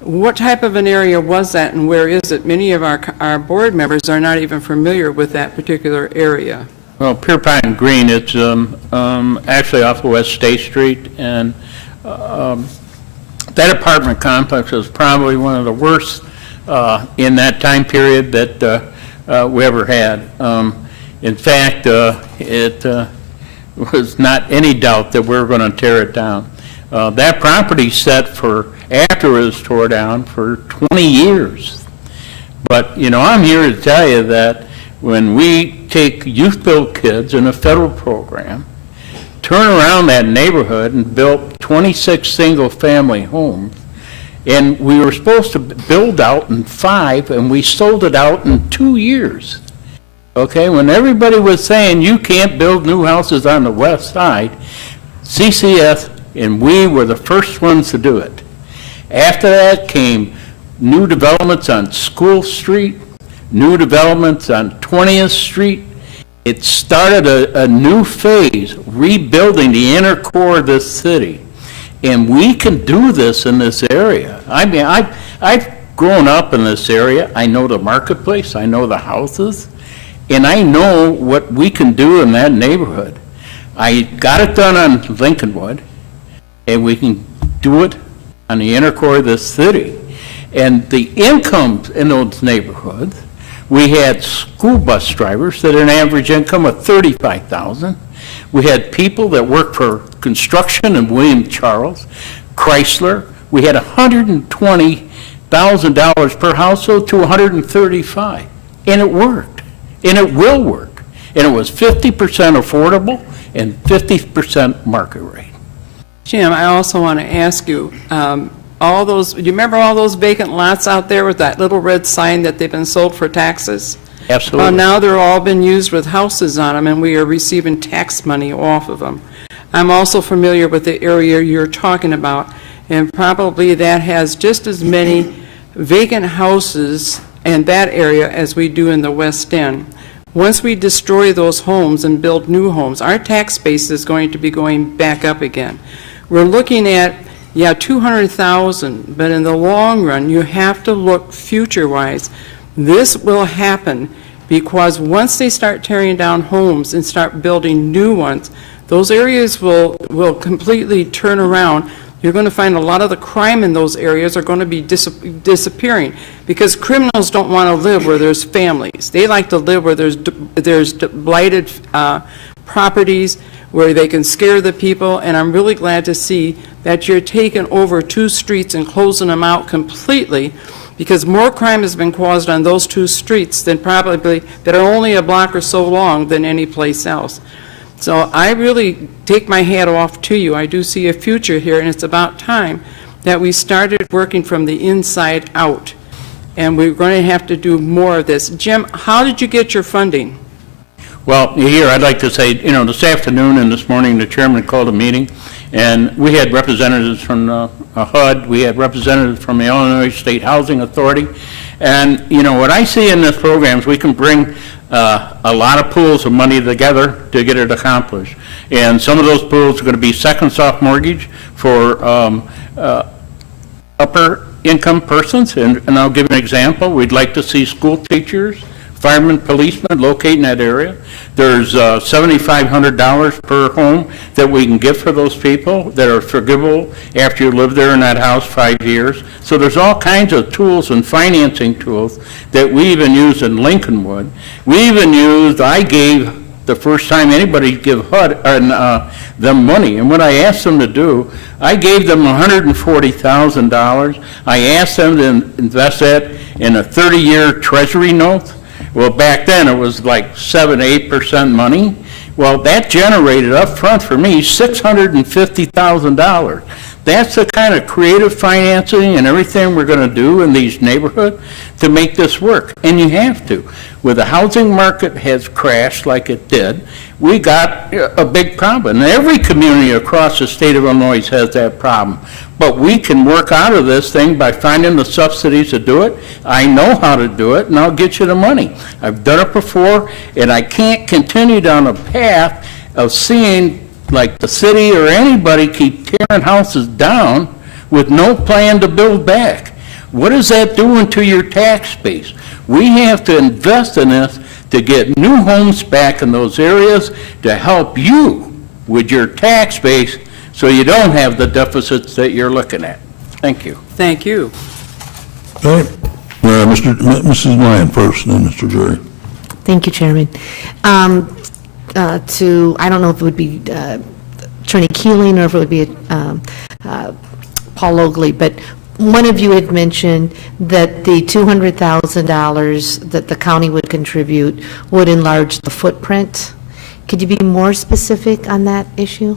what type of an area was that, and where is it? Many of our board members are not even familiar with that particular area. Well, Pierpont Green, it's actually off of West State Street, and that apartment complex was probably one of the worst in that time period that we ever had. In fact, it was not any doubt that we were going to tear it down. That property set for, after it was tore down, for 20 years. But, you know, I'm here to tell you that when we take youth-built kids in a federal program, turn around that neighborhood and built 26 single-family homes, and we were supposed to build out in 5, and we sold it out in 2 years. Okay, when everybody was saying you can't build new houses on the west side, CCS and we were the first ones to do it. After that came new developments on School Street, new developments on 20th Street. It started a new phase, rebuilding the inner core of this city. And we can do this in this area. I mean, I've grown up in this area. I know the marketplace, I know the houses, and I know what we can do in that neighborhood. I got it done on Lincolnwood, and we can do it on the inner core of this city. And the incomes in those neighborhoods, we had school bus drivers that had an average income of $35,000. We had people that worked for construction in William Charles, Chrysler. We had $120,000 per household to $135,000, and it worked, and it will work. And it was 50% affordable and 50% market rate. Jim, I also want to ask you, all those, do you remember all those vacant lots out there with that little red sign that they've been sold for taxes? Absolutely. Well, now they're all been used with houses on them, and we are receiving tax money off of them. I'm also familiar with the area you're talking about, and probably that has just as many vacant houses in that area as we do in the West End. Once we destroy those homes and build new homes, our tax base is going to be going back up again. We're looking at, yeah, 200,000, but in the long run, you have to look future-wise. This will happen because once they start tearing down homes and start building new ones, those areas will completely turn around. You're going to find a lot of the crime in those areas are going to be disappearing because criminals don't want to live where there's families. They like to live where there's blighted properties, where they can scare the people, and I'm really glad to see that you're taking over 2 streets and closing them out completely, because more crime has been caused on those 2 streets than probably, that are only a block or so long, than any place else. So I really take my hat off to you. I do see a future here, and it's about time that we started working from the inside out, and we're going to have to do more of this. Jim, how did you get your funding? Well, here, I'd like to say, you know, this afternoon and this morning, the chairman called a meeting, and we had representatives from HUD, we had representatives from the Illinois State Housing Authority, and, you know, what I see in this program is we can bring a lot of pools of money together to get it accomplished. And some of those pools are going to be second soft mortgage for upper income persons, and I'll give you an example. We'd like to see school teachers, firemen, policemen locate in that area. There's $7,500 per home that we can give for those people that are forgivable after you live there in that house 5 years. So there's all kinds of tools and financing tools that we even use in Lincolnwood. We even used, I gave the first time anybody give HUD them money, and what I asked them to do, I gave them $140,000. I asked them to invest that in a 30-year treasury note. Well, back then, it was like 7-8% money. Well, that generated up front for me $650,000. That's the kind of creative financing and everything we're going to do in these neighborhoods to make this work, and you have to. Where the housing market has crashed like it did, we got a big problem. And every community across the state of Illinois has that problem. But we can work out of this thing by finding the subsidies to do it. I know how to do it, and I'll get you the money. I've done it before, and I can't continue down a path of seeing like the city or anybody keep tearing houses down with no plan to build back. What is that doing to your tax base? We have to invest in this to get new homes back in those areas to help you with your tax base so you don't have the deficits that you're looking at. Thank you. Thank you. Okay. Mrs. Lyon first, and then Mr. Jerry. Thank you, Chairman. I don't know if it would be Attorney Keeling or if it would be Paul Oakley, but one of you had mentioned that the $200,000 that the county would contribute would enlarge the footprint. Could you be more specific on that issue?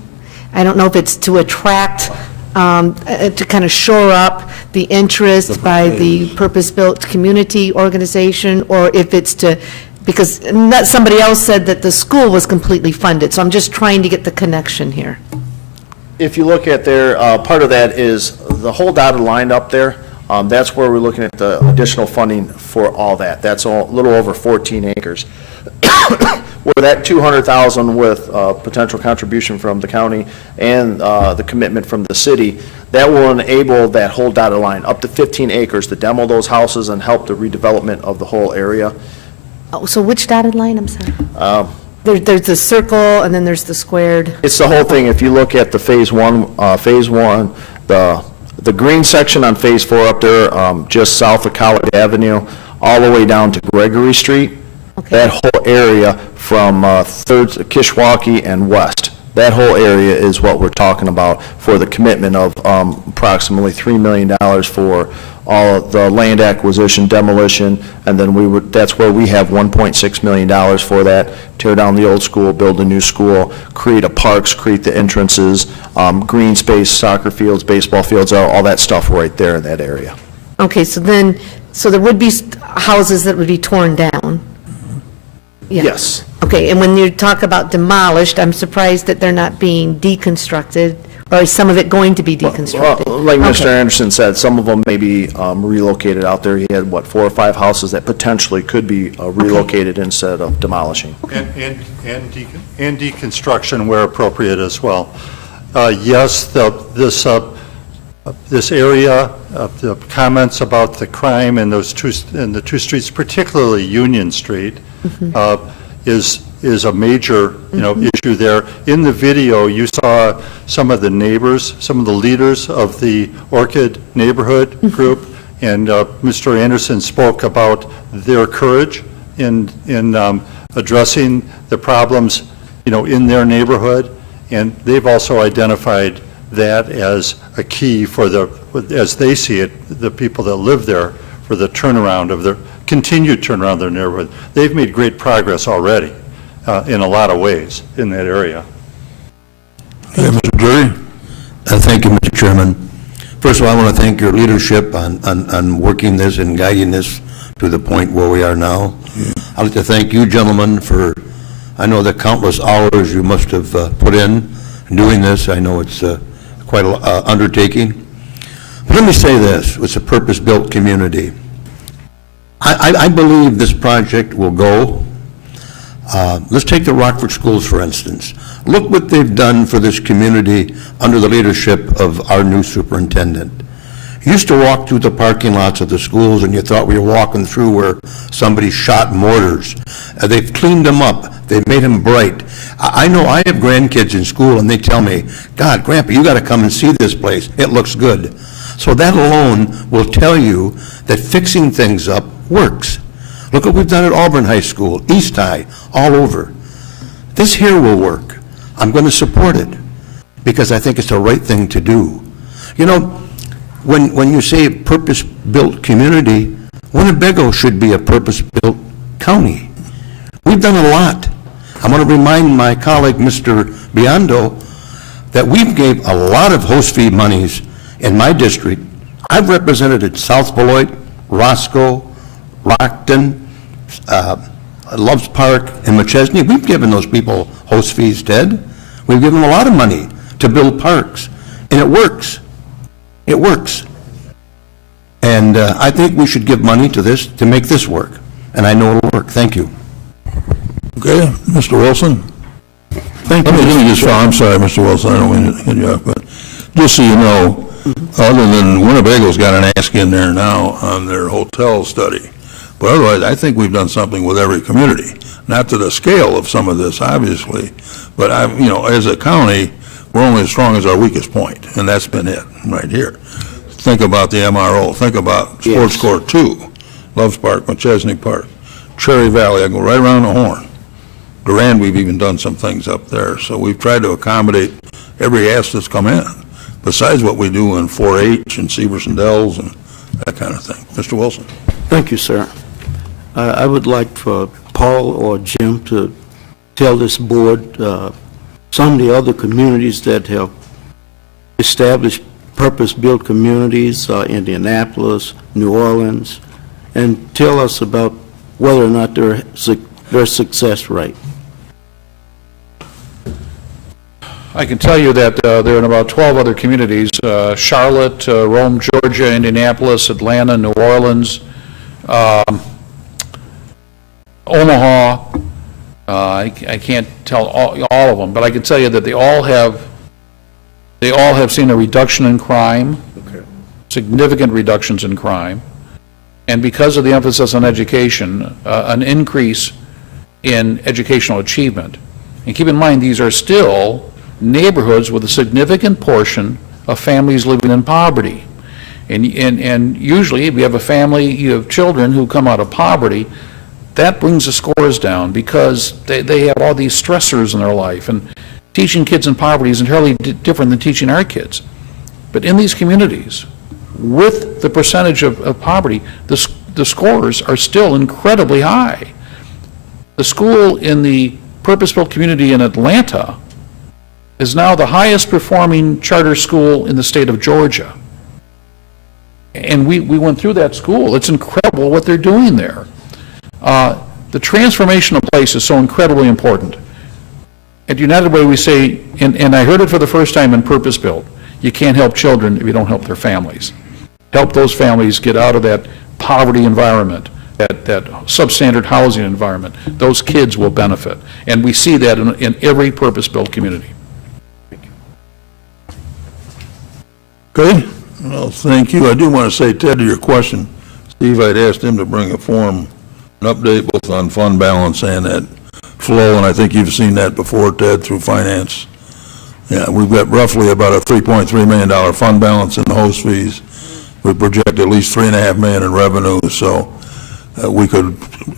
I don't know if it's to attract, to kind of shore up the interest by the purpose-built community organization, or if it's to, because somebody else said that the school was completely funded, so I'm just trying to get the connection here. If you look at there, part of that is the whole dotted line up there. That's where we're looking at the additional funding for all that. That's a little over 14 acres. Where that 200,000 with potential contribution from the county and the commitment from the city, that will enable that whole dotted line up to 15 acres to demo those houses and help the redevelopment of the whole area. Oh, so which dotted line, I'm sorry? There's the circle, and then there's the squared. It's the whole thing. If you look at the phase one, the green section on phase 4 up there, just south of College Avenue, all the way down to Gregory Street, that whole area from 3rd Kishwaukee and west, that whole area is what we're talking about for the commitment of approximately $3 million for all of the land acquisition, demolition, and then that's where we have $1.6 million for that. Tear down the old school, build a new school, create a parks, create the entrances, green space, soccer fields, baseball fields, all that stuff right there in that area. Okay, so there would be houses that would be torn down? Yeah. Yes. Okay, and when you talk about demolished, I'm surprised that they're not being deconstructed, or is some of it going to be deconstructed? Well, like Mr. Anderson said, some of them may be relocated out there. He had, 4 or 5 houses that potentially could be relocated instead of demolishing. And deconstruction where appropriate as well. Yes, this area, the comments about the crime in the two streets, particularly Union Street, is a major, issue there. In the video, you saw some of the neighbors, some of the leaders of the Orchid neighborhood group, and Mr. Anderson spoke about their courage in addressing the problems, in their neighborhood, and they've also identified that as a key for as they see it, the people that live there, for the turnaround of their continued turnaround of their neighborhood. They've made great progress already in a lot of ways in that area. Okay, Mr. Drury? Thank you, Mr. Chairman. First of all, I want to thank your leadership on working this and guiding this to the point where we are now. I'd like to thank you, gentlemen, for, I know the countless hours you must have put in doing this. I know it's quite an undertaking. But let me say this, it's a purpose-built community. I believe this project will go. Let's take the Rockford schools, for instance. Look what they've done for this community under the leadership of our new superintendent. You used to walk through the parking lots of the schools and you thought we were walking through where somebody shot mortars. They've cleaned them up. They've made them bright. I know I have grandkids in school and they tell me, God, Grandpa, you got to come and see this place. It looks good. So that alone will tell you that fixing things up works. Look what we've done at Auburn High School, East High, all over. This here will work. I'm going to support it because I think it's the right thing to do. When you say purpose-built community, Winnebago should be a purpose-built county. We've done a lot. I want to remind my colleague, Mr. Biondo, that we've gave a lot of host fee monies in my district. I've represented at South Beloit, Roscoe, Rockton, Loves Park, and McChesney. We've given those people host fees, Ted. We've given them a lot of money to build parks, and it works. It works. And I think we should give money to this to make this work, and I know it'll work. Thank you. Okay, Mr. Wilson? Thank you. Let me just, I'm sorry, Mr. Wilson, I don't mean to hit you off, but just so you know, other than Winnebago's got an ask in there now on their hotel study, but otherwise, I think we've done something with every community. Not to the scale of some of this, obviously, but as a county, we're only as strong as our weakest point, and that's been it, right here. Think about the MRO, think about Sports Court 2, Loves Park, McChesney Park, Cherry Valley, I go right around the horn. Durand, we've even done some things up there, so we've tried to accommodate every ask that's come in, besides what we do in 4-H and Severson Dells and that kind of thing. Mr. Wilson? Thank you, sir. I would like for Paul or Jim to tell this board some of the other communities that have established purpose-built communities, Indianapolis, New Orleans, and tell us about whether or not their success rate. I can tell you that there are in about 12 other communities, Charlotte, Rome, Georgia, Indianapolis, Atlanta, New Orleans, Omaha. I can't tell all of them, but I can tell you that they all have seen a reduction in crime, significant reductions in crime, and because of the emphasis on education, an increase in educational achievement. And keep in mind, these are still neighborhoods with a significant portion of families living in poverty. And usually, if you have a family, you have children who come out of poverty, that brings the scores down because they have all these stressors in their life. And teaching kids in poverty is entirely different than teaching our kids. But in these communities, with the percentage of poverty, the scores are still incredibly high. The school in the purpose-built community in Atlanta is now the highest performing charter school in the state of Georgia. And we went through that school. It's incredible what they're doing there. The transformation of place is so incredibly important. At United Way, we say, and I heard it for the first time in Purpose Built, you can't help children if you don't help their families. Help those families get out of that poverty environment, that substandard housing environment. Those kids will benefit. And we see that in every purpose-built community. Okay, well, thank you. I do want to say, Ted, to your question, Steve, I'd asked him to bring a form, an update both on fund balance and that flow, and I think you've seen that before, Ted, through finance. Yeah, we've got roughly about a $3.3 million fund balance in the host fees. We project at least $3.5 million in revenue, so we could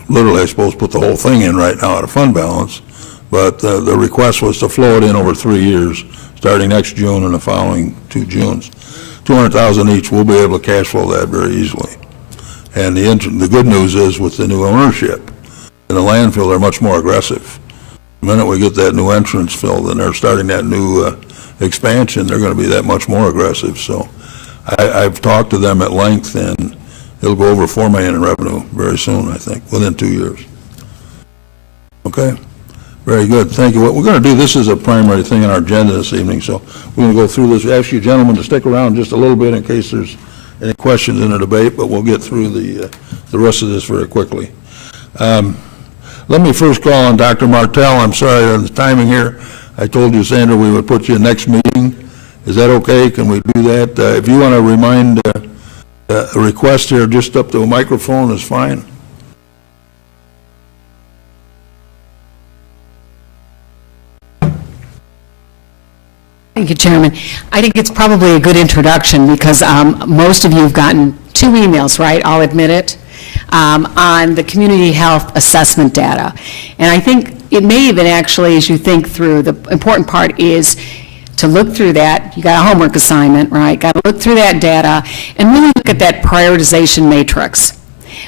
literally, I suppose, put the whole thing in right now out of fund balance, but the request was to flow it in over 3 years, starting next June and the following 2 Junes. $200,000 each, we'll be able to cash flow that very easily. And the good news is with the new ownership in the landfill, they're much more aggressive. The minute we get that new entrance filled and they're starting that new expansion, they're going to be that much more aggressive. So I've talked to them at length, and it'll go over $4 million in revenue very soon, I think, within 2 years. Okay? Very good. Thank you. What we're going to do, this is a primary thing on our agenda this evening, so we're going to go through this. We ask you gentlemen to stick around just a little bit in case there's any questions in the debate, but we'll get through the rest of this very quickly. Let me first call on Dr. Martell. I'm sorry on the timing here. I told you, Sandra, we would put you in next meeting. Is that okay? Can we do that? If you want to remind a request here, just up to a microphone is fine. Thank you, Chairman. I think it's probably a good introduction because most of you have gotten 2 emails, right? I'll admit it, on the community health assessment data. And I think it may even actually, as you think through, the important part is to look through that. You got a homework assignment, right? Got to look through that data and really look at that prioritization matrix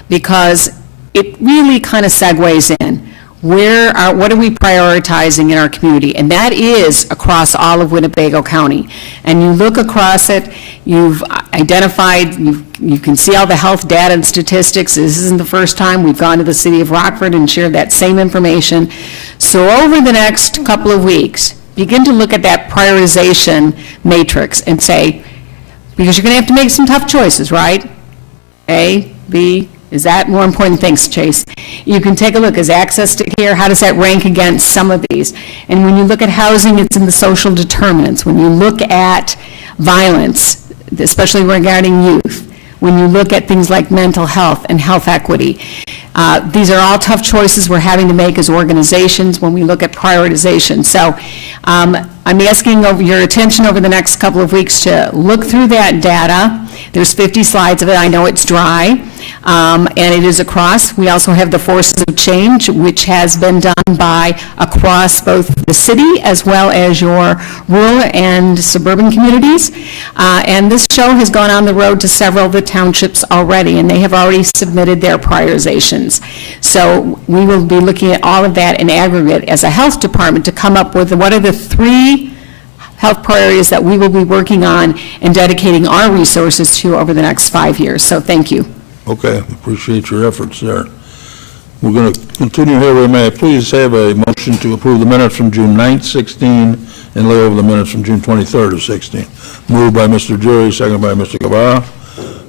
because it really kind of segues in. what are we prioritizing in our community? And that is across all of Winnebago County. And you look across it, you've identified, you can see all the health data and statistics. This isn't the first time we've gone to the city of Rockford and shared that same information. So over the next couple of weeks, begin to look at that prioritization matrix and say, because you're going to have to make some tough choices, right? A, B, is that more important? Thanks, Chase. You can take a look, is access to care, how does that rank against some of these? And when you look at housing, it's in the social determinants. When you look at violence, especially regarding youth, when you look at things like mental health and health equity, these are all tough choices we're having to make as organizations when we look at prioritization. So I'm asking your attention over the next couple of weeks to look through that data. There's 50 slides of it. I know it's dry, and it is across. We also have the forces of change, which has been done by across both the city as well as your rural and suburban communities. And this show has gone on the road to several of the townships already, and they have already submitted their prioritizations. So we will be looking at all of that in aggregate as a health department to come up with what are the 3 health priorities that we will be working on and dedicating our resources to over the next 5 years. So thank you. Okay, appreciate your efforts there. We're going to continue here. May I please have a motion to approve the minutes from June 9th, 16, and lay over the minutes from June 23rd of 16. Moved by Mr. Jury, seconded by Mr. Guevara.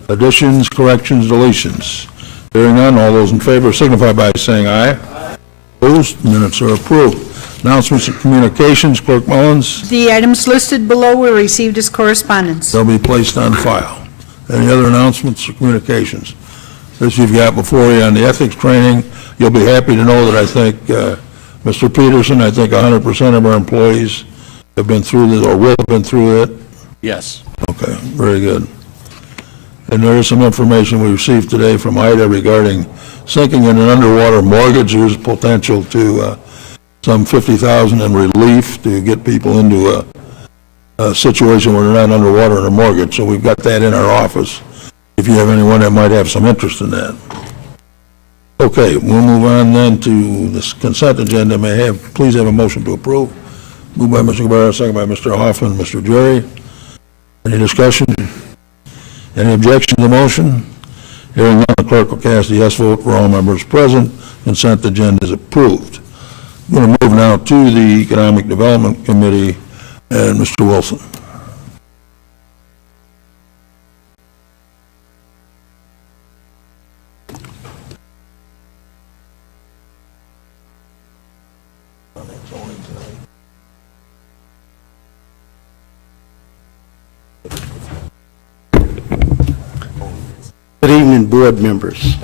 Additions, corrections, deletions. Hearing none, all those in favor signify by saying aye. Opposed, minutes are approved. Announcements and communications, Clerk Mullins. The items listed below were received as correspondence. They'll be placed on file. Any other announcements or communications? This you've got before you on the ethics training. You'll be happy to know that I think Mr. Peterson, I think 100% of our employees have been through this or will have been through it. Yes. Okay, very good. And there is some information we received today from IDA regarding sinking in an underwater mortgage. There's potential to some $50,000 in relief to get people into a situation where they're not underwater in a mortgage. So we've got that in our office, if you have anyone that might have some interest in that. Okay, we'll move on then to this consent agenda. May I please have a motion to approve? Moved by Mr. Guevara, second by Mr. Hoffman, Mr. Jerry. Any discussion? Any objection to the motion? Hearing none, the clerk will cast a yes vote for all members present. Consent agenda is approved. I'm going to move now to the Economic Development Committee and Mr. Wilson. Good evening, board members.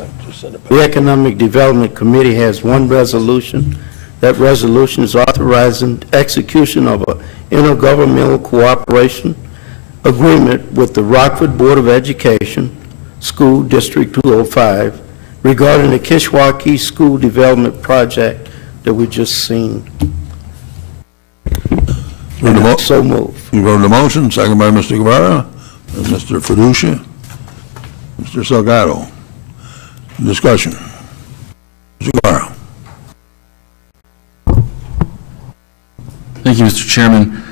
The Economic Development Committee has one resolution. That resolution is authorizing execution of an intergovernmental cooperation agreement with the Rockford Board of Education, School District 205, regarding the Kishwaukee School Development Project that we just seen. So moved. You've heard the motion, second by Mr. Guevara and Mr. Fiducia. Mr. Salgado. Discussion. Mr. Guevara. Thank you, Mr. Chairman.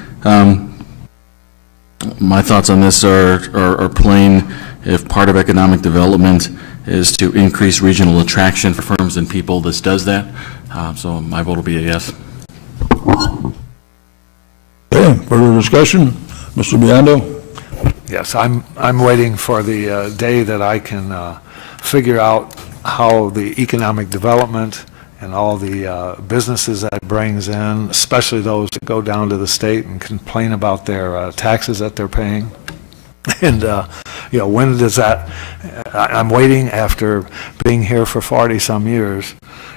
My thoughts on this are plain. If part of economic development is to increase regional attraction for firms and people, this does that. So my vote will be a yes. Okay, further discussion? Mr. Biondo? Yes, I'm waiting for the day that I can figure out how the economic development and all the businesses that it brings in, especially those that go down to the state and complain about their taxes that they're paying. And, when does that, I'm waiting after being here for 40-some years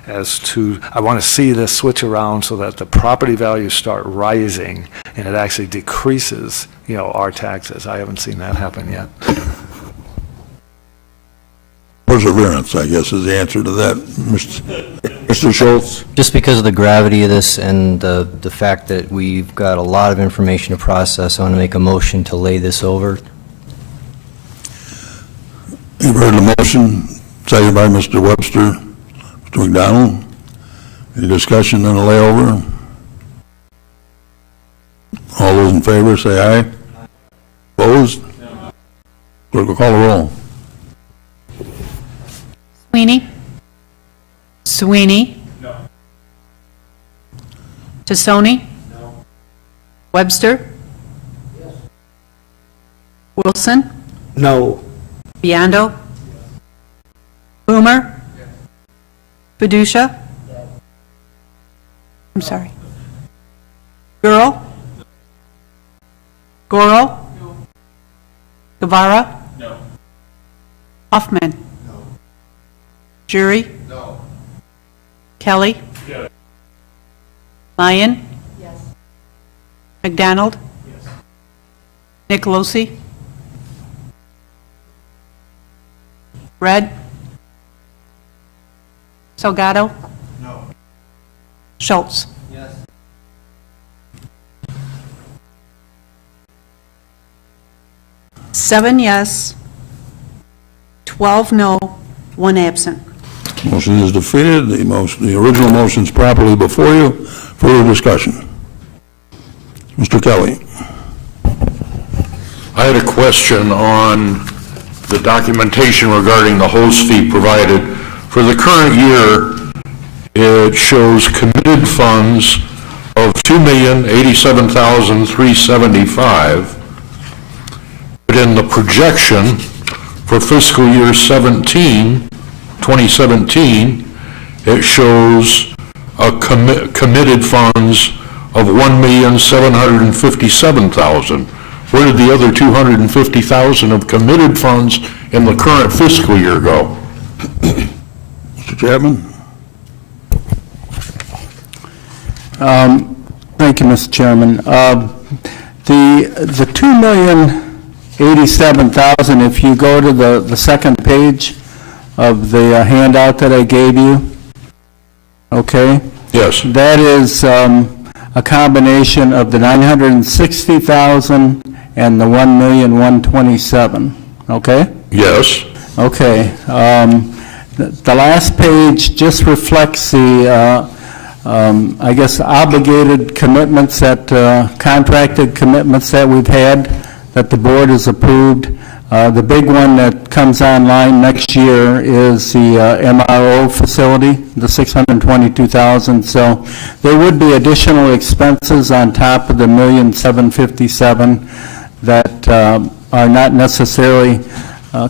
as to, I want to see this switch around so that the property values start rising and it actually decreases, our taxes. I haven't seen that happen yet. Perseverance, I guess, is the answer to that. Mr. Schultz? Just because of the gravity of this and the fact that we've got a lot of information to process, I want to make a motion to lay this over. You've heard the motion, seconded by Mr. Webster. Mr. McDonald? Any discussion on the layover? All those in favor, say aye. Opposed? Clerk will call the roll. Sweeney? Sweeney? No. Tassoni? No. Webster? Yes. Wilson? No. Biondo? Boomer? Yes. Fiducia? No. I'm sorry. Girl? Goro? No. Guevara? No. Hoffman? No. Jury? No. Kelly? Yes. Lyon? Yes. McDonald? Yes. Nicolosi? Red? Salgado? No. Schultz? Yes. Seven yes, 12 no, 1 absent. Motion is defeated. The original motion is properly before you. Further discussion. Mr. Kelly. I had a question on the documentation regarding the host fee provided. For the current year, it shows committed funds of $2,087,375. But in the projection for fiscal year 2017, it shows a committed funds of $1,757,000. Where did the other $250,000 of committed funds in the current fiscal year go? Mr. Chapman? Thank you, Mr. Chairman. The $2,087,000, if you go to the second page of the handout that I gave you, okay? Yes. That is a combination of the $960,000 and the $1,127,000, okay? Yes. Okay. The last page just reflects the, I guess, obligated commitments that, contracted commitments that we've had, that the board has approved. The big one that comes online next year is the MRO facility, the $622,000. So there would be additional expenses on top of the $1,757,000 that are not necessarily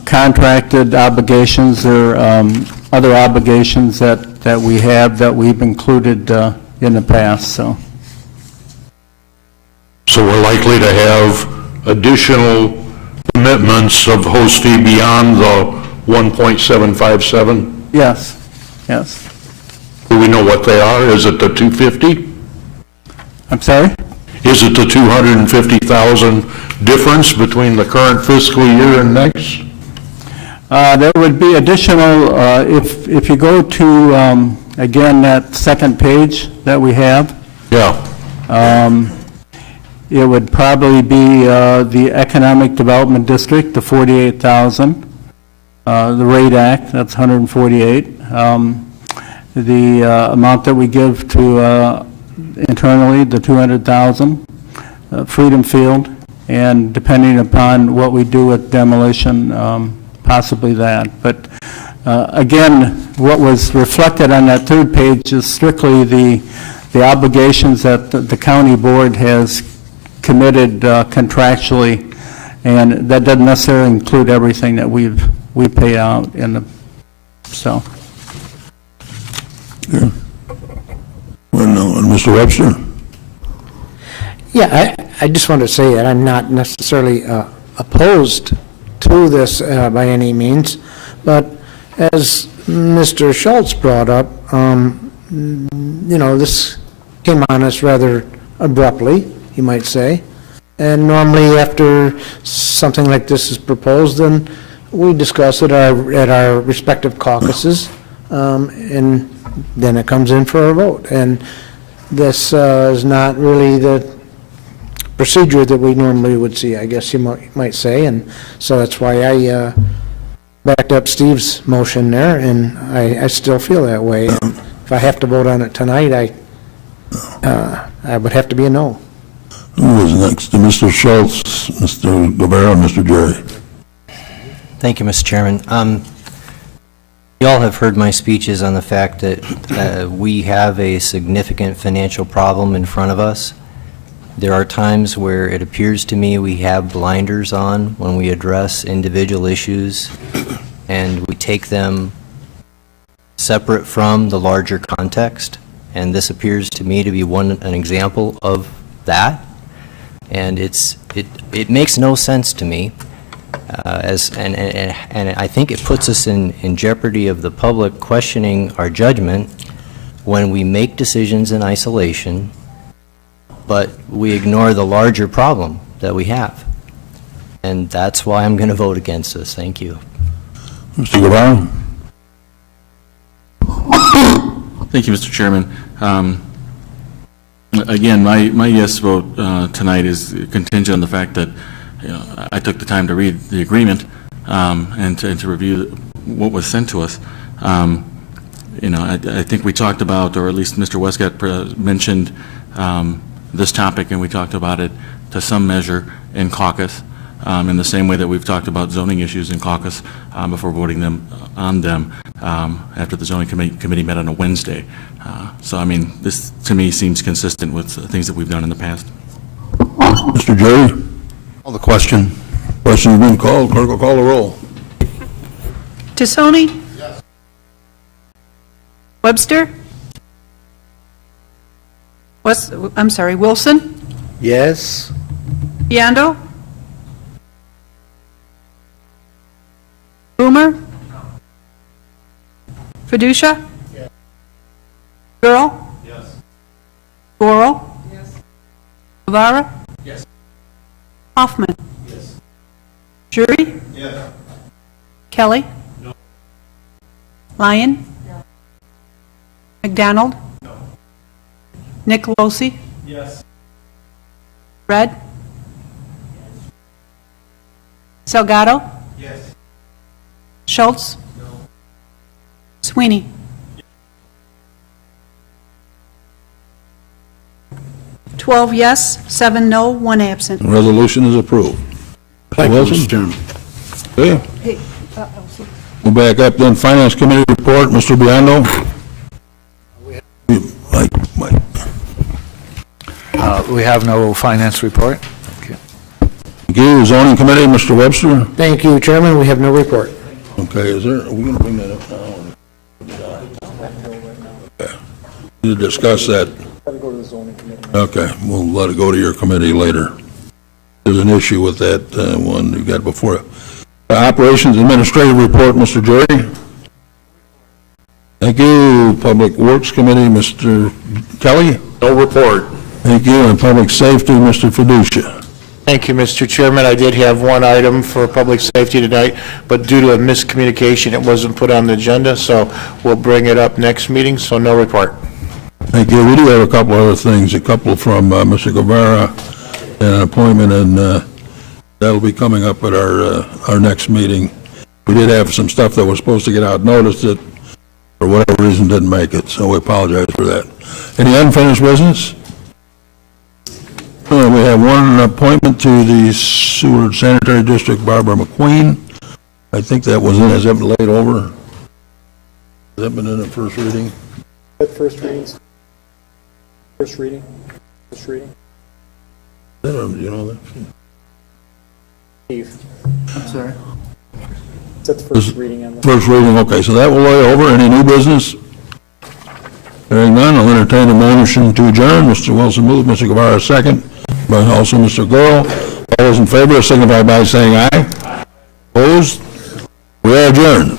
contracted obligations or other obligations that we have that we've included in the past. So we're likely to have additional commitments of host fee beyond the 1.757? Yes, yes. Do we know what they are? Is it the 250? I'm sorry? Is it the 250,000 difference between the current fiscal year and next? There would be additional, if you go to, again, that second page that we have. Yeah. It would probably be the Economic Development District, the 48,000. The RAID Act, that's 148. The amount that we give to internally, the 200,000. Freedom Field, and depending upon what we do with demolition, possibly that. But again, what was reflected on that third page is strictly the obligations that the county board has committed contractually, and that doesn't necessarily include everything that we pay out in the, so. Yeah. Well, no, and Mr. Webster? Yeah, I just want to say that I'm not necessarily opposed to this by any means, but as Mr. Schultz brought up, you know, this came on us rather abruptly, you might say, and normally after something like this is proposed, then we discuss it at our respective caucuses, and then it comes in for a vote. And this is not really the procedure that we normally would see, I guess you might say, and so that's why I backed up Steve's motion there, and I still feel that way. if I have to vote on it tonight, I would have to be a no. Who is next to Mr. Schultz, Mr. Guevara, and Mr. Jerry? Thank you, Mr. Chairman. You all have heard my speeches on the fact that we have a significant financial problem in front of us. There are times where it appears to me we have blinders on when we address individual issues, and we take them separate from the larger context, and this appears to me to be an example of that. And it makes no sense to me, and I think it puts us in jeopardy of the public questioning our judgment when we make decisions in isolation, but we ignore the larger problem that we have. And that's why I'm going to vote against this. Thank you. Mr. Guevara? Thank you, Mr. Chairman. Again, my yes vote tonight is contingent on the fact that I took the time to read the agreement and to review what was sent to us. I think we talked about, or at least Mr. Westcott mentioned this topic, and we talked about it to some measure in caucus, in the same way that we've talked about zoning issues in caucus before voting on them after the zoning committee met on a Wednesday. So, I mean, this to me seems consistent with things that we've done in the past. Mr. Jerry? Call the question. Question has been called. Clerk will call the roll. Tassoni? Yes. Webster? Wilson? Yes? Biondo? Boomer? Fiducia? Yes. Girl? Yes. Goro? Yes. Guevara? Yes. Hoffman? Yes. Jury? Yes. Kelly? No. Lyon? No. McDonald? No. Nicolosi? Yes. Red? Salgado? Yes. Schultz? No. Sweeney? 12 yes, 7 no, 1 absent. The resolution is approved. Thank you, Wilson? Mr. Chairman. Okay, Hey, we'll back up then. Finance Committee report, Mr. Biondo? Mike. We have no finance report. Thank you. Zoning Committee, Mr. Webster? Thank you, Chairman. We have no report. Okay, are we going to bring that up now? Okay. Need to discuss that. Okay, we'll let it go to your committee later. There's an issue with that one you got before. Operations Administrative Report, Mr. Jerry. Thank you. Public Works Committee, Mr. Kelly. No report. Thank you. And Public Safety, Mr. Fiducia. Thank you, Mr. Chairman. I did have one item for public safety tonight, but due to a miscommunication, it wasn't put on the agenda, so we'll bring it up next meeting, so no report. Thank you. We do have a couple other things, a couple from Mr. Guevara, and an appointment, and that'll be coming up at our next meeting. We did have some stuff that was supposed to get out, noticed that for whatever reason didn't make it, so we apologize for that. Any unfinished business? We have one appointment to the Sewer Sanitary District, Barbara McQueen. I think that was in, has that been laid over? Has that been in the first reading? First readings? First reading? First reading? Do you know that? Steve? I'm sorry? Is that the first reading on this? First reading, okay, so that will lay over. Any new business? Hearing none, I'll entertain a motion to adjourn. Mr. Wilson moved, Mr. Guevara second, but also Mr. Gurl. All those in favor signify by saying aye. Opposed? We are adjourned.